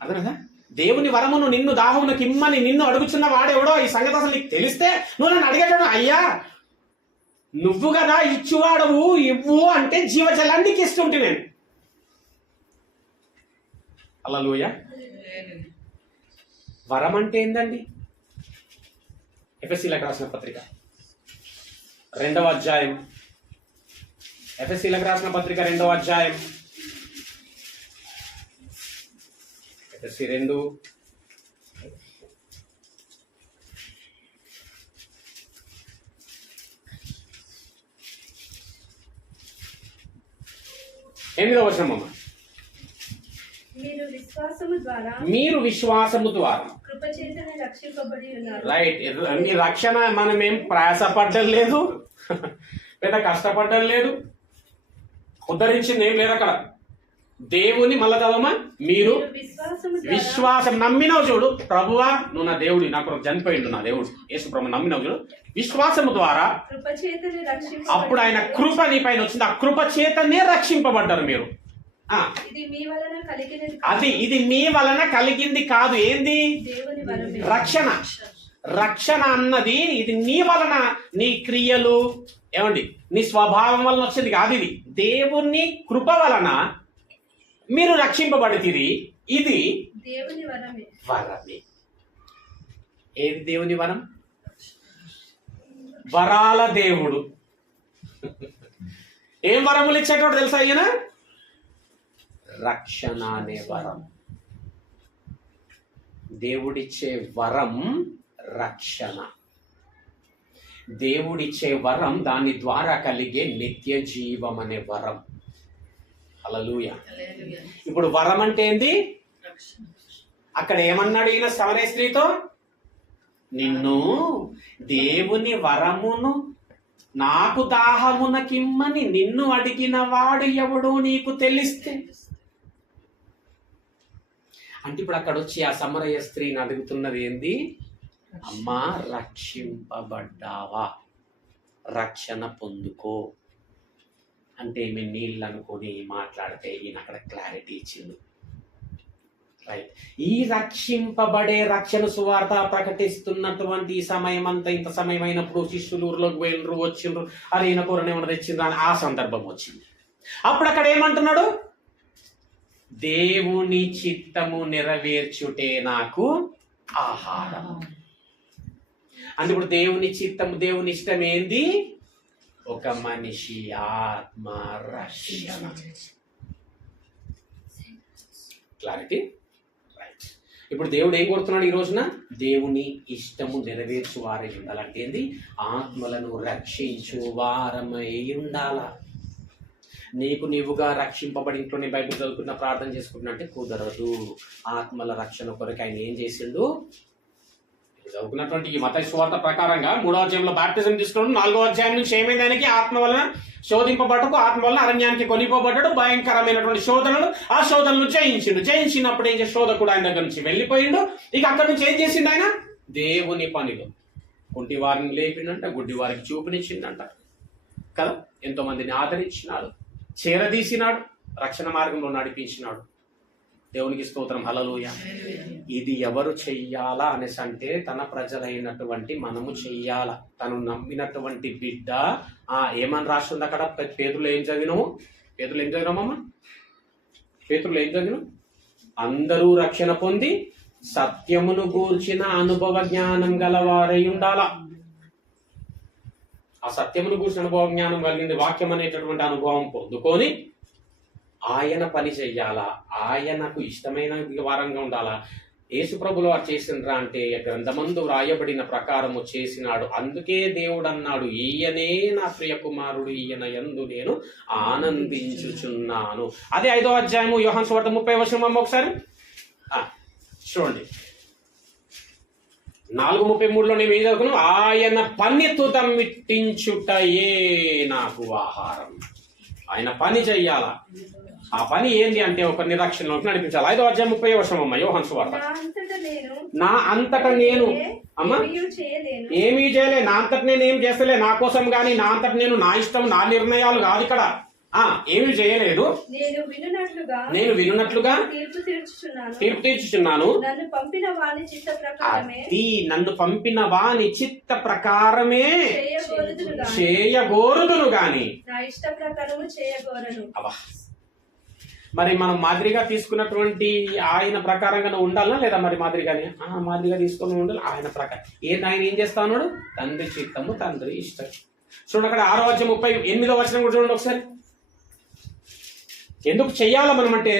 అర్థమైందా? దేవుని వరమును నిన్ను దాహమునకిమ్మని నిన్ను అడుగుచున్న వాడెవడో ఈ సంగతి అసలు నీకు తెలిస్తే నువ్వు నన్ను అడిగేటాడు. అయ్యా నువ్వు కదా ఇచ్చువాడవు, ఇవ్వు అంటే జీవజలాన్ని నీకు ఇస్తుంటే నేను. హల్లెలూయా. వరం అంటే ఏందండి? ఎఫెసీలకు రాసిన పత్రిక 2వ అధ్యాయం. ఎఫెసీలకు రాసిన పత్రిక 2వ అధ్యాయం. ఎఫెసీ 2 8వ వచనం అమ్మ. మీరు విశ్వాసము ద్వారా కృపచేత చేతనే రక్షింపబడి ఉన్నారు. రైట్. ఈ రక్షణ మనం ఏం ప్రయాసపడ్డం లేదు, పెద్ద కష్టపడ్డం లేదు, ఉద్ధరించింది ఏం లేదు అక్కడ. దేవుని మళ్ళా చదవమా, మీరు విశ్వాసము ద్వారా విశ్వాసం నమ్మినవు చూడు, ప్రభువా నువ్వు నా దేవుడి, నాకు చనిపోయిండు నా దేవుడు యేసు ప్రభు, నమ్మినవు చూడు, విశ్వాసము ద్వారా కృప చేతనే అప్పుడు ఆయన కృప నీ పైన వచ్చింది. ఆ కృప చేతనే రక్షింపబడ్డారు మీరు. ఇది మీ వలన కలిగినది అది ఇది మీ వలన కలిగింది కాదు. ఏంది? దేవుని వరమే. రక్షణ. రక్షణ అన్నది ఇది నీ వలన, నీ క్రియలు ఏమండి నీ స్వభావం వలన వచ్చింది కాదు. ఇది దేవుని కృప వలన మీరు రక్షింపబడితిరి. ఇది దేవుని వరమే. వరమే. ఏది దేవుని వరం? వరాల దేవుడు. ఏం వరములు ఇచ్చేటోడు తెలుసా ఈయన? రక్షణ అనే వరం. దేవుడిచ్చే వరం రక్షణ. దేవుడిచ్చే వరం, దాని ద్వారా కలిగే నిత్య జీవం అనే వరం. హల్లెలూయా. ఇప్పుడు వరం అంటే ఏంది? అక్కడ ఏమన్నాడు ఈయన సమరయ స్త్రీతో? నిన్ను దేవుని వరమును నాకు దాహమునకిమ్మని నిన్ను అడిగిన వాడు ఎవడో నీకు తెలిస్తే. అంటే ఇప్పుడు అక్కడ వచ్చి ఆ సమరయ స్త్రీని అడుగుతున్నది ఏంది? అమ్మా, రక్షింపబడ్డావా? రక్షణ పొందుకో అంటే మీ నీళ్ళు అనుకొని మాట్లాడితే ఈయన అక్కడ క్లారిటీ ఇచ్చిండు. రైట్. ఈ రక్షింపబడే రక్షణ సువార్త ప్రకటిస్తున్నటువంటి ఈ సమయం అంతా, ఇంత సమయం అయినప్పుడు శిష్యులు ఊర్లోకి పోయినరు, వచ్చిండ్రు, అది ఈయన కూరని ఏమన్నా తెచ్చిండ్రు అని ఆ సందర్భం వచ్చింది. అప్పుడు అక్కడ ఏమంటున్నాడు? దేవుని చిత్తము నెరవేర్చుటే నాకు ఆహారం. అంటే ఇప్పుడు దేవుని చిత్తము, దేవుని ఇష్టం ఏంది? ఒక మనిషి ఆత్మ రక్షణ. క్లారిటీ? రైట్. ఇప్పుడు దేవుడు ఏం కోరుతున్నాడు ఈ రోజున? దేవుని ఇష్టము నెరవేర్చు వారై ఉండాలంటే ఏంది? ఆత్మలను రక్షించు వారమై ఉండాలా. నీకు నీవుగా రక్షింపబడి ఇంట్లోనే బైబిల్ చదువుకున్న, ప్రార్థన చేసుకుంటున్నా అంటే కుదరదు. ఆత్మల రక్షణ కొరకు ఆయన ఏం చేసిండు? చదువుకున్నటువంటి ఈ మత్తయి సువార్త ప్రకారంగా 3వ అధ్యాయంలో బాప్టిజం తీసుకున్నాడు. 4వ అధ్యాయం నుంచి ఏమైంది? ఆయనకి ఆత్మ వలన శోధింపబడకు, ఆత్మ వలన అరణ్యానికి కొనిపోబడ్డాడు. భయంకరమైనటువంటి శోధనలు, ఆ శోధనలు జయించిండు. జయించినప్పుడు ఏం చేసి శోధకుడు ఆయన దగ్గర నుంచి వెళ్ళిపోయిండు. ఇక అక్కడి నుంచి ఏం చేసిండు ఆయన? దేవుని పనిలో కుంటి వారిని లేపిండంట, గుడ్డి వారికి చూపునిచ్చిండంట కదా. ఎంతో మందిని ఆదరించినాడు, చేరదీసినాడు, రక్షణ మార్గంలో నడిపించినాడు. దేవునికి స్తోత్రం. హల్లెలూయా. ఇది ఎవరు చెయ్యాలా అనేసి అంటే తన ప్రజలైనటువంటి మనము చెయ్యాలా. తను నమ్మినటువంటి బిడ్డ. ఏమని రాస్తుంది అక్కడ? పేతురులో ఏం చదివినాము? పేతురులో ఏం చదివినామమ్మా? పేతురులో ఏం చదివినాం? అందరూ రక్షణ పొంది సత్యమును గూర్చిన అనుభవ జ్ఞానం గలవారై ఉండాలా. ఆ సత్యమును గూర్చిన అనుభవ జ్ఞానం కలిగింది, వాక్యం అనేటటువంటి అనుభవం పొందుకొని ఆయన పని చెయ్యాలా. ఆయనకు ఇష్టమైన వారంగా ఉండాలా. యేసుప్రభులు వారు చేసిండ్రా అంటే గ్రంథమందు వ్రాయబడిన ప్రకారము చేసినాడు. అందుకే దేవుడు అన్నాడు, ఈయనే నా ప్రియ కుమారుడు, ఈయన యందు నేను ఆనందించుచున్నాను. అదే 5వ అధ్యాయము యోహాను సువార్త 30వ వచనం ఒకసారి చూడండి. 4:33లో నేను ఏం చదువుకున్నాను? ఆయన పని తుదమిట్టించుటయే నాకు ఆహారం. ఆయన పని చెయ్యాలా. ఆ పని ఏంది అంటే ఒక నిరక్షణలోకి నడిపించాలి. 5వ అధ్యాయం 30వ వచనం అమ్మ యోహాను సువార్త. నా అంతటా నేను అమ్మా ఏమీ చేయలే, నా అంతట నేను ఏం చేస్తలే, నా కోసం గాని నా అంతట నేను, నా ఇష్టం, నా నిర్ణయాలు కాదు ఇక్కడ. ఏమీ చేయలేదు. నేను వినున్నట్లుగా తీర్పు తీర్చుచున్నాను. నన్ను పంపిన వాని చిత్త ప్రకారమే చేయగోరుదును గాని నా ఇష్ట ప్రకారము చేయగోరను. మరి మనం మాదిరిగా తీసుకున్నటువంటి ఆయన ప్రకారంగా ఉండాలా లేదా? మరి మాదిరిగానే మాదిరిగా తీసుకుని ఉండాలి. ఆయన ప్రకారం ఆయన ఏం చేస్తా ఉన్నాడు? తండ్రి చిత్తము, తండ్రి ఇష్టం. చూడండి అక్కడ 6వ అధ్యాయం 38వ వచనం కూడా చూడండి ఒకసారి. ఎందుకు చెయ్యాలా మనం అంటే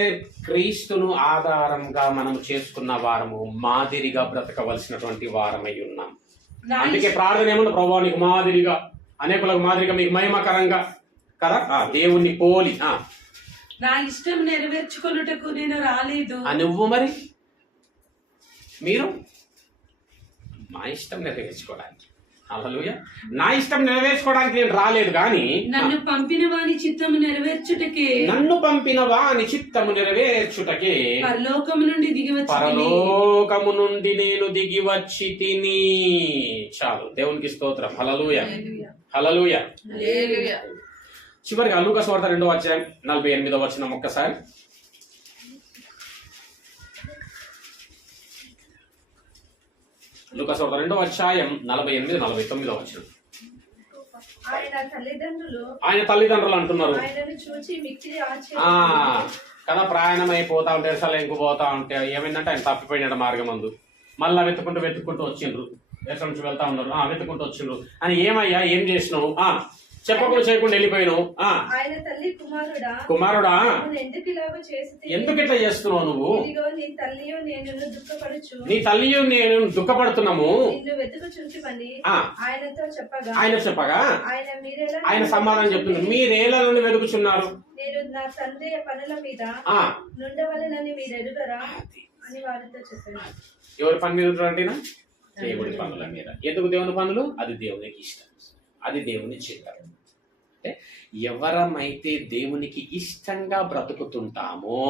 క్రీస్తును ఆధారంగా మనం చేసుకున్న వారము, మాదిరిగా బ్రతకవలసినటువంటి వారమై ఉన్నాం. అందుకే ప్రార్థన ఏమన్నా? ప్రభువా నీకు మాదిరిగా, అనేకులకు మాదిరిగా, మీకు మహిమకరంగా కదా, దేవుణ్ణి పోలి నా ఇష్టం నెరవేర్చుకున్నటకు నేను రాలేదు. నువ్వు మరి మీరు ఇష్టం నెరవేర్చుకోవడానికి. హల్లెలూయా. నా ఇష్టం నెరవేర్చుకోవడానికి నేను రాలేదు కానీ నన్ను పంపిన వాని చిత్తము నెరవేర్చుటకే నన్ను పంపిన వాని చిత్తము నెరవేర్చుటకే పరలోకము నుండి దిగి వచ్చి పరలోకము నుండి నేను దిగి వచ్చి తిని. చాలు, దేవునికి స్తోత్రం. హల్లెలూయా, హల్లెలూయా. హల్లెలూయా. చివరిగా లూకా సువార్త 2వ అధ్యాయం 48వ వచనం ఒక్కసారి. లూకా సువార్త 2వ అధ్యాయం 48, 49వ వచనం. ఆయన తల్లిదండ్రులు అంటున్నారు ఆయనను చూచి మిక్కిలి కదా, ప్రయాణం అయిపోతా ఉంటే ఎంకు పోతా ఉంటే ఏమైందంటే ఆయన తప్పిపోయినాడు మార్గం మందు. మళ్ళా వెతుక్కుంటూ వచ్చిండ్రు. ఎక్కడి నుంచి వెళ్తా ఉన్నారు, వెతుక్కుంటూ వచ్చిండ్రు అని. ఏమయ్యా ఏం చేసినావు, చెప్పకుండా చేయకుండా వెళ్ళిపోయినావు. ఆయన తల్లి కుమారుడా ఎందుకు ఇట్లా చేస్తున్నావు నువ్వు? నీ తల్లియు నేను దుఃఖపడుతున్నాము. ఆయన చెప్పగా ఆయన సమాధానం చెప్తున్నారు, మీరేలా నుండి వెతుకుచున్నారు? నేను నా తండ్రి పనుల మీద నుండవలెనని మీరు ఎరుగరా అని వారితో చెప్పాను. ఎవరి పని మీద ఉంటారంటేనా? దేవుడి పనుల మీద. ఎందుకు దేవుని పనులు? అది దేవునికి ఇష్టం, అది దేవుని చిత్తం. అంటే ఎవరమైతే దేవునికి ఇష్టంగా బ్రతుకుతుంటామో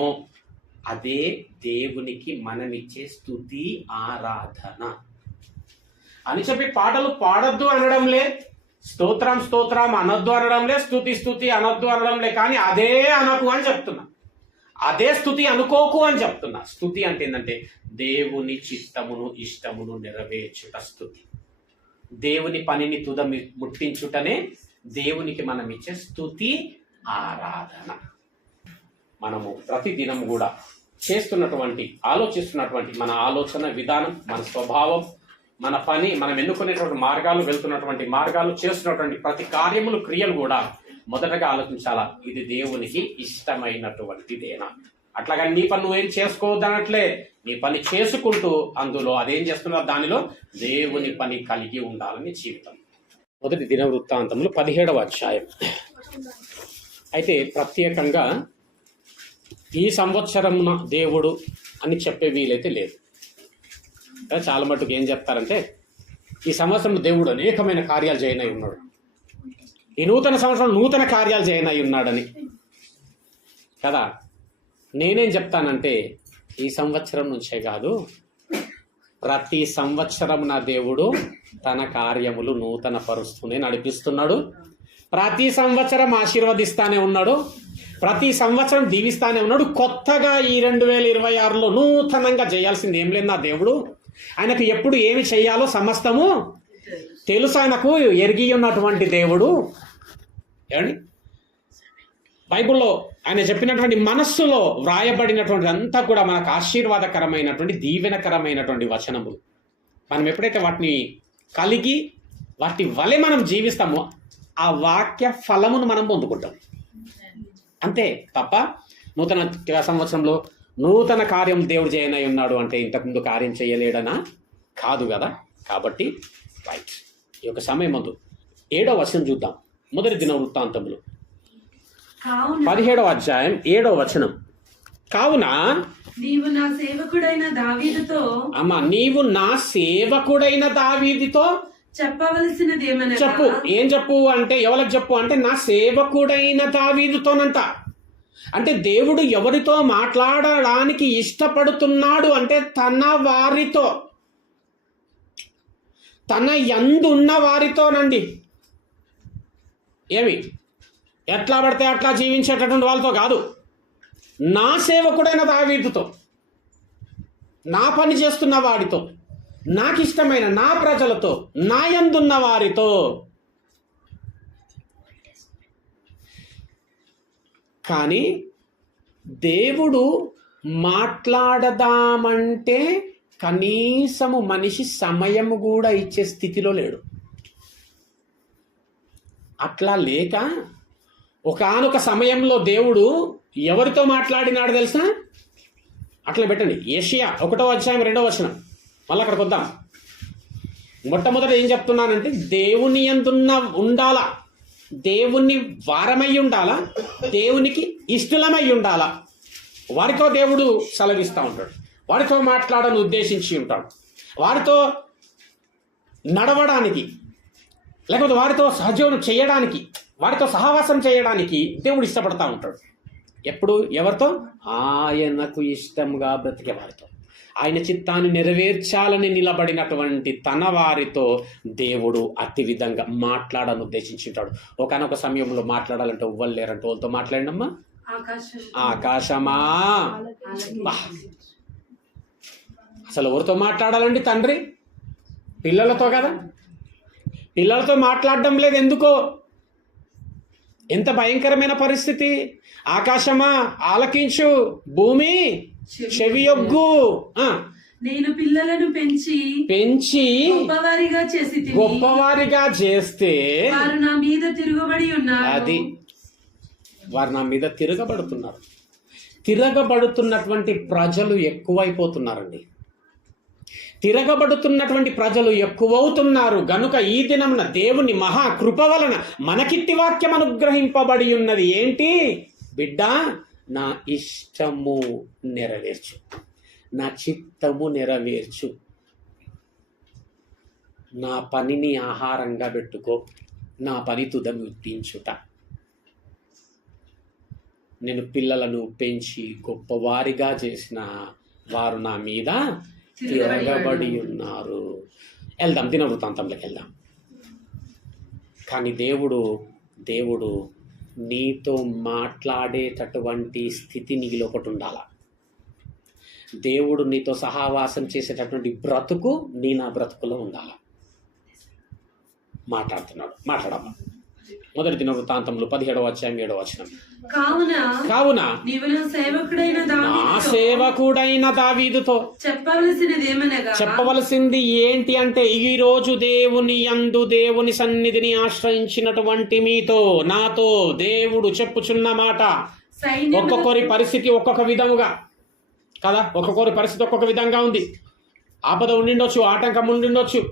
అదే దేవునికి మనమిచ్చే స్తుతి ఆరాధన అని చెప్పి పాటలు పాడొద్దు అనడంలే, స్తోత్రం స్తోత్రం అనొద్దు అనడంలే, స్తుతి స్తుతి అనొద్దు అనడంలే. కానీ అదే అనకు అని చెప్తున్నా, అదే స్తుతి అనుకోకు అని చెప్తున్నా. స్తుతి అంటే ఏంటంటే దేవుని చిత్తమును ఇష్టమును నెరవేర్చుట స్తుతి. దేవుని పనిని తుద ముట్టించుటనే దేవునికి మనం ఇచ్చే స్తుతి ఆరాధన. మనము ప్రతిదినం కూడా ఆలోచిస్తున్నటువంటి మన ఆలోచన విధానం, మన స్వభావం, మన పని, మనం ఎన్నుకునేటువంటి మార్గాలు, వెళ్తున్నటువంటి మార్గాలు, చేస్తున్నటువంటి ప్రతి కార్యములు, క్రియలు కూడా మొదటగా ఆలోచించాలా, ఇది దేవునికి ఇష్టమైనటువంటిదేనా. అట్లాగా నీ పని నువ్వేం చేసుకోవద్దనట్లే, నీ పని చేసుకుంటూ అందులో అదేం చేస్తున్నావు, దానిలో దేవుని పని కలిగి ఉండాలని జీవితం. మొదటి దినవృత్తాంతములు 17వ అధ్యాయం. అయితే ప్రత్యేకంగా ఈ సంవత్సరమున దేవుడు అని చెప్పే వీలైతే లేదు. చాలా మటుకు ఏం చెప్తారంటే ఈ సంవత్సరం దేవుడు అనేకమైన కార్యాలు చేయనై ఉన్నాడు, ఈ నూతన సంవత్సరం నూతన కార్యాలు చేయనై ఉన్నాడని కదా. నేనేం చెప్తానంటే ఈ సంవత్సరం నుంచే కాదు, ప్రతి సంవత్సరం నా దేవుడు తన కార్యములు నూతన పరుస్తూనే నడిపిస్తున్నాడు. ప్రతి సంవత్సరం ఆశీర్వదిస్తానే ఉన్నాడు, ప్రతి సంవత్సరం దీవిస్తానే ఉన్నాడు. కొత్తగా ఈ 2026లో నూతనంగా చేయాల్సింది ఏం లేదు నా దేవుడు. ఆయనకు ఎప్పుడు ఏమి చెయ్యాలో సమస్తము తెలుసు. ఆయనకు ఎరిగి ఉన్నటువంటి దేవుడు. ఏమండి, బైబిల్లో ఆయన చెప్పినటువంటి మనస్సులో వ్రాయబడినటువంటి అంతా కూడా మనకు ఆశీర్వాదకరమైనటువంటి దీవెనకరమైనటువంటి వచనములు. మనం ఎప్పుడైతే వాటిని కలిగి వాటి వలె మనం జీవిస్తామో ఆ వాక్య ఫలమును మనం పొందుకుంటాం. అంతే తప్ప నూతన సంవత్సరంలో నూతన కార్యం దేవుడు చేయనై ఉన్నాడు అంటే ఇంతకుముందు కార్యం చేయలేడనా? కాదు కదా. కాబట్టి రైట్, ఈ యొక్క సమయం ముందు 7వ వచనం చూద్దాం. మొదటి దినవృత్తాంతములు 17వ అధ్యాయం 7వ వచనం. కావున నీవు నా సేవకుడైన దావీదుతో నీవు నా సేవకుడైన దావీదుతో చెప్పవలసినదేమనగా చెప్పు. ఏం చెప్పు అంటే ఎవరికి చెప్పు అంటే నా సేవకుడైన దావీదుతోనంట. అంటే దేవుడు ఎవరితో మాట్లాడడానికి ఇష్టపడుతున్నాడు అంటే తన వారితో, తన యందున్న వారితోనండి. ఏమి ఎట్లా పడితే అట్లా జీవించేటటువంటి వాళ్ళతో కాదు, నా సేవకుడైన దావీదుతో, నా పని చేస్తున్న వాడితో, నాకు ఇష్టమైన నా ప్రజలతో, నా యందున్న వారితో. కానీ దేవుడు మాట్లాడదామంటే కనీసము మనిషి సమయము కూడా ఇచ్చే స్థితిలో లేడు. అట్లా లేక ఒకానొక సమయంలో దేవుడు ఎవరితో మాట్లాడినాడు తెలుసా? అట్లా పెట్టండి, యెషయా 1వ అధ్యాయం 2వ వచనం. మళ్ళీ అక్కడికి వద్దాం. మొట్టమొదట ఏం చెప్తున్నానంటే దేవుని యందున్న ఉండాలా, దేవుని వారమై ఉండాలా, దేవునికి ఇష్టలమై ఉండాలా. వారితో దేవుడు సెలవిస్తూ ఉంటాడు, వారితో మాట్లాడని ఉద్దేశించి ఉంటాడు, వారితో నడవడానికి, లేకపోతే వారితో సహజీవనం చేయడానికి, వారితో సహవాసం చేయడానికి దేవుడు ఇష్టపడతా ఉంటాడు. ఎప్పుడు? ఎవరితో? ఆయనకు ఇష్టంగా బ్రతికే వారితో, ఆయన చిత్తాన్ని నెరవేర్చాలని నిలబడినటువంటి తన వారితో దేవుడు అతి విధంగా మాట్లాడాలని ఉద్దేశించుంటాడు. ఒకనొక సమయంలో మాట్లాడాలంటే ఎవ్వరు లేరంటే వాళ్ళతో మాట్లాడినమ్మా. ఆకాశమా, అసలు ఎవరితో మాట్లాడాలండి? తండ్రి పిల్లలతో కదా. పిల్లలతో మాట్లాడడం లేదు. ఎందుకో? ఎంత భయంకరమైన పరిస్థితి. ఆకాశమా ఆలకించు, భూమి చెవియొగ్గు. నేను పిల్లలను పెంచి గొప్పవారిగా చేస్తే వారు నా మీద తిరగబడి ఉన్నారు. అది వారు నా మీద తిరగబడుతున్నారు. తిరగబడుతున్నటువంటి ప్రజలు ఎక్కువైపోతున్నారండి. తిరగబడుతున్నటువంటి ప్రజలు ఎక్కువవుతున్నారు గనుక ఈ దినమున దేవుని మహాకృప వలన మనకిట్టి వాక్యం అనుగ్రహింపబడి ఉన్నది. ఏంటి? బిడ్డ, నా ఇష్టము నెరవేర్చు, నా చిత్తము నెరవేర్చు, నా పనిని ఆహారంగా పెట్టుకో, నా పని తుదముట్టించుట. నేను పిల్లలను పెంచి గొప్పవారిగా చేసిన వారు నా మీద తిరగబడి ఉన్నారు. వెళ్దాం, దినవృత్తాంతంలోకి వెళ్దాం. కానీ దేవుడు నీతో మాట్లాడేటటువంటి స్థితి నీలో ఒకటి ఉండాల. దేవుడు నీతో సహవాసం చేసేటటువంటి బ్రతుకు నా బ్రతుకులో ఉండాల. మాట్లాడమ్మా. మొదటి దినవృత్తాంతంలో 17వ అధ్యాయం 7వ వచనం. కావున నీవు నా సేవకుడైన దావీదుతో చెప్పవలసింది ఏంటి అంటే, ఈ రోజు దేవుని సన్నిధిని ఆశ్రయించినటువంటి మీతో, నాతో దేవుడు చెప్పుచున్న మాట. ఒక్కొక్కరి పరిస్థితి ఒక్కొక్క విధముగా కదా. ఒక్కొక్కరి పరిస్థితి ఒక్కొక్క విధంగా ఉంది. ఆపద ఉండిండొచ్చు, ఆటంకం ఉండిండొచ్చు,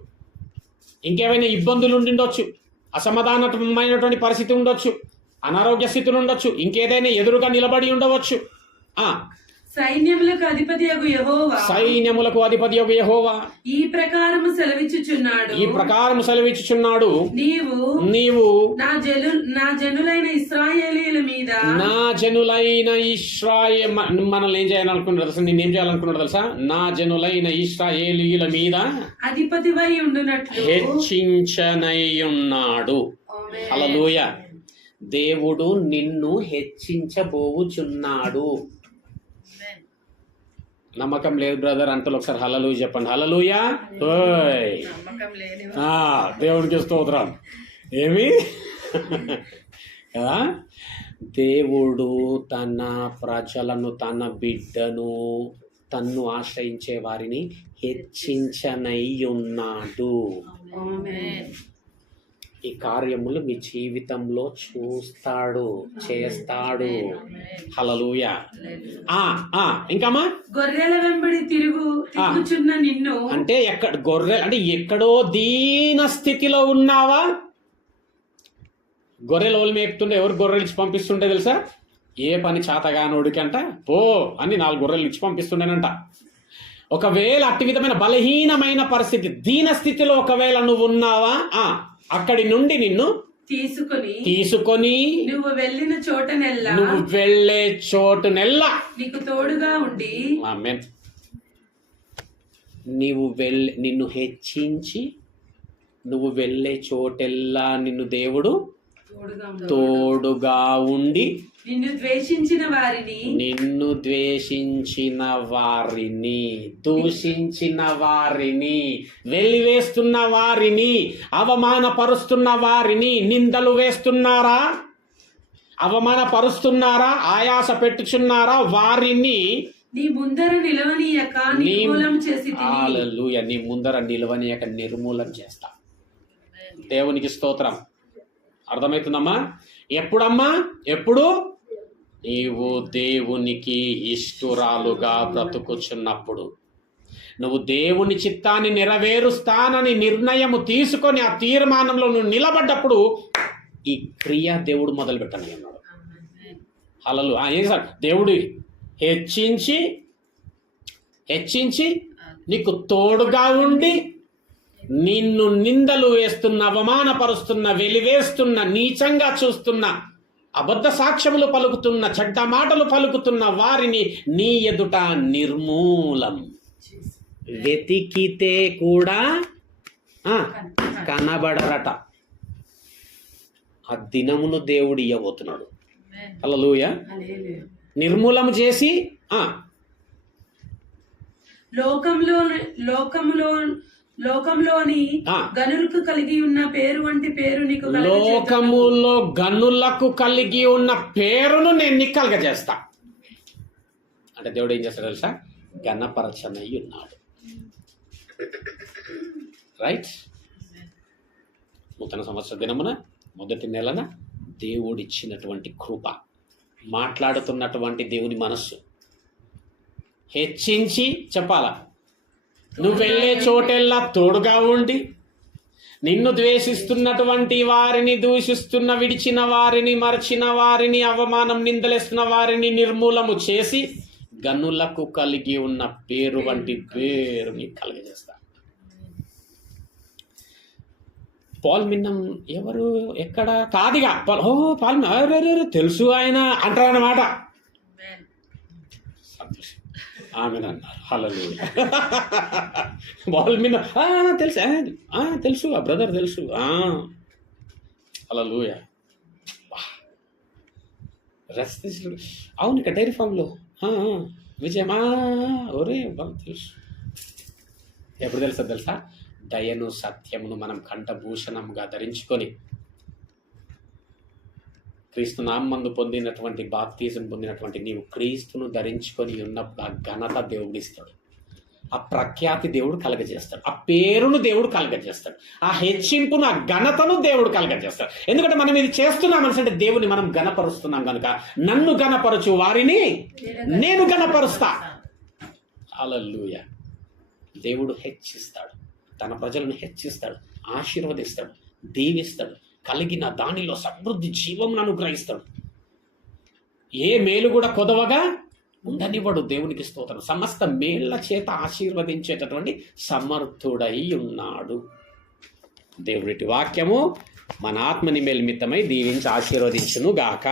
ఇంకేమైనా ఇబ్బందులు ఉండిండొచ్చు, అసమాధానమైనటువంటి పరిస్థితి ఉండొచ్చు, అనారోగ్య స్థితులు ఉండొచ్చు, ఇంకేదైనా ఎదురుగా నిలబడి ఉండవచ్చు. సైన్యములకు అధిపతియగు యెహోవా ఈ ప్రకారము సెలవిచ్చుచున్నాడు. నీవు నా జనులైన మనల్ని ఏం చేయాలనుకున్నాడు తెలుసా? నేనేం చేయాలనుకున్నాడు తెలుసా? నా జనులైన ఇశ్రాయేలీయుల మీద అధిపతివై ఉండునట్లు హెచ్చించనై ఉన్నాడు. హల్లెలూయా. దేవుడు నిన్ను హెచ్చించబోవుచున్నాడు. నమ్మకం లేదు బ్రదర్ అంటే ఒకసారి హల్లెలూయా చెప్పండి. హల్లెలూయా. దేవుడికి స్తోత్రం. ఏమి కదా, దేవుడు తన ప్రజలను, తన బిడ్డను, తన్ను ఆశ్రయించే వారిని హెచ్చించనై ఉన్నాడు. ఈ కార్యములు మీ జీవితంలో చూస్తాడు, చేస్తాడు. హల్లెలూయా. ఇంకమ్మా, గొర్రెల వెంబడి తిరుగుచున్న నిన్ను అంటే ఎక్కడో దీన స్థితిలో ఉన్నావా? గొర్రెలు ఓలు మేపుతుండే, ఎవరు గొర్రెలు ఇచ్చి పంపిస్తుండే తెలుసా? ఏ పని చాతగానోడికంట పో అని 4 గొర్రెలు ఇచ్చి పంపిస్తుండేనంట. ఒకవేళ అట్టి విధమైన బలహీనమైన పరిస్థితి, దీన స్థితిలో ఒకవేళ నువ్వు ఉన్నావా, అక్కడి నుండి నిన్ను తీసుకొని నువ్వు వెళ్ళే చోటునెల్లా నీకు తోడుగా ఉండి, ఆమేన్, నిన్ను హెచ్చించి నువ్వు వెళ్ళే చోటెల్లా నిన్ను దేవుడు తోడుగా ఉండి నిన్ను ద్వేషించిన వారిని, దూషించిన వారిని, వెలివేస్తున్న వారిని, అవమానపరుస్తున్న వారిని, నిందలు వేస్తున్నారా, అవమానపరుస్తున్నారా, ఆయాస పెట్టుచున్నారా, వారిని నీ ముందర నిలవనీయక నిర్మూలం చేసి, హల్లెలూయా, నీ ముందర నిలవనీయక నిర్మూలం చేస్తా. దేవునికి స్తోత్రం. అర్థమవుతుందమ్మా? ఎప్పుడు నీవు దేవునికి ఇష్టురాలుగా బ్రతుకుచున్నప్పుడు, నువ్వు దేవుని చిత్తాన్ని నెరవేరుస్తానని నిర్ణయము తీసుకొని ఆ తీర్మానంలో నువ్వు నిలబడ్డప్పుడు ఈ క్రియ దేవుడు మొదలు పెట్టని అన్నాడు. హల్లెలూయా. ఏం సార్? దేవుడు హెచ్చించి నీకు తోడుగా ఉండి నిన్ను నిందలు వేస్తున్న, అవమానపరుస్తున్న, వెలివేస్తున్న, నీచంగా చూస్తున్న, అబద్ధ సాక్ష్యములు పలుకుతున్న, చెడ్డ మాటలు పలుకుతున్న వారిని నీ ఎదుట నిర్మూలం. వెతికితే కూడా కనబడరట. ఆ దినమును దేవుడు ఇయ్యబోతున్నాడు. హల్లెలూయా. నిర్మూలన చేసి లోకంలోని గనులకు కలిగి ఉన్న పేరు వంటి పేరు నీకు లోకములో గనులకు కలిగి ఉన్న పేరును నేను నీకు కలగజేస్తా. అంటే దేవుడు ఏం చేస్తాడు తెలుసా? గణపరచనై ఉన్నాడు. రైట్. నూతన సంవత్సర దినమున మొదటి నెలన దేవుడిచ్చినటువంటి కృప, మాట్లాడుతున్నటువంటి దేవుని మనస్సు హెచ్చించి చెప్పాలా. నువ్వు వెళ్ళే చోటెల్లా తోడుగా ఉండి, నిన్ను ద్వేషిస్తున్నటువంటి వారిని, దూషిస్తున్న, విడిచిన వారిని, మరచిన వారిని, అవమానం నిందలేస్తున్న వారిని నిర్మూలము చేసి గనులకు కలిగి ఉన్న పేరు వంటి పేరుని కలుగజేస్తా. పాల్ మిన్నం ఎవరు, ఎక్కడ కాదిగా పాల్ తెలుసు ఆయన అంటారన్నమాట. సంతోషం. ఆమె అన్నారు. హల్లెలూయా. పాల్ మిన్నం తెలుసా? తెలుసు, ఆ బ్రదర్ తెలుసు. హల్లెలూయా. అవును, ఇక డైరీ ఫామ్లో విజయమా ఒరే బాగా తెలుసు. ఎప్పుడు తెలుసా? దయను సత్యమును మనం కంఠభూషణంగా ధరించుకొని క్రీస్తు నామందు పొందినటువంటి, బాప్తిజం పొందినటువంటి నీవు క్రీస్తును ధరించుకొని ఉన్నప్పుడు ఆ ఘనత దేవుడిస్తాడు, ఆ ప్రఖ్యాతి దేవుడు కలగజేస్తాడు, ఆ పేరును దేవుడు కలగజేస్తాడు, ఆ హెచ్చింపును, ఆ ఘనతను దేవుడు కలగజేస్తాడు. ఎందుకంటే మనం ఇది చేస్తున్నాం అంటే దేవుని మనం ఘనపరుస్తున్నాం కనుక, నన్ను ఘనపరచు వారిని నేను ఘనపరుస్తా. హల్లెలూయా. దేవుడు హెచ్చిస్తాడు, తన ప్రజలను హెచ్చిస్తాడు, ఆశీర్వదిస్తాడు, దీవిస్తాడు, కలిగిన దానిలో సమృద్ధి జీవం అనుగ్రహిస్తాడు. ఏ మేలు కూడా కొదవగా ఉండనివ్వడు. దేవునికి స్తోత్రం. సమస్త మేళ్ల చేత ఆశీర్వదించేటటువంటి సమర్థుడై ఉన్నాడు. దేవుడి వాక్యము మన ఆత్మని మేల్మిత్తమై దీవించి ఆశీర్వదించును గాక.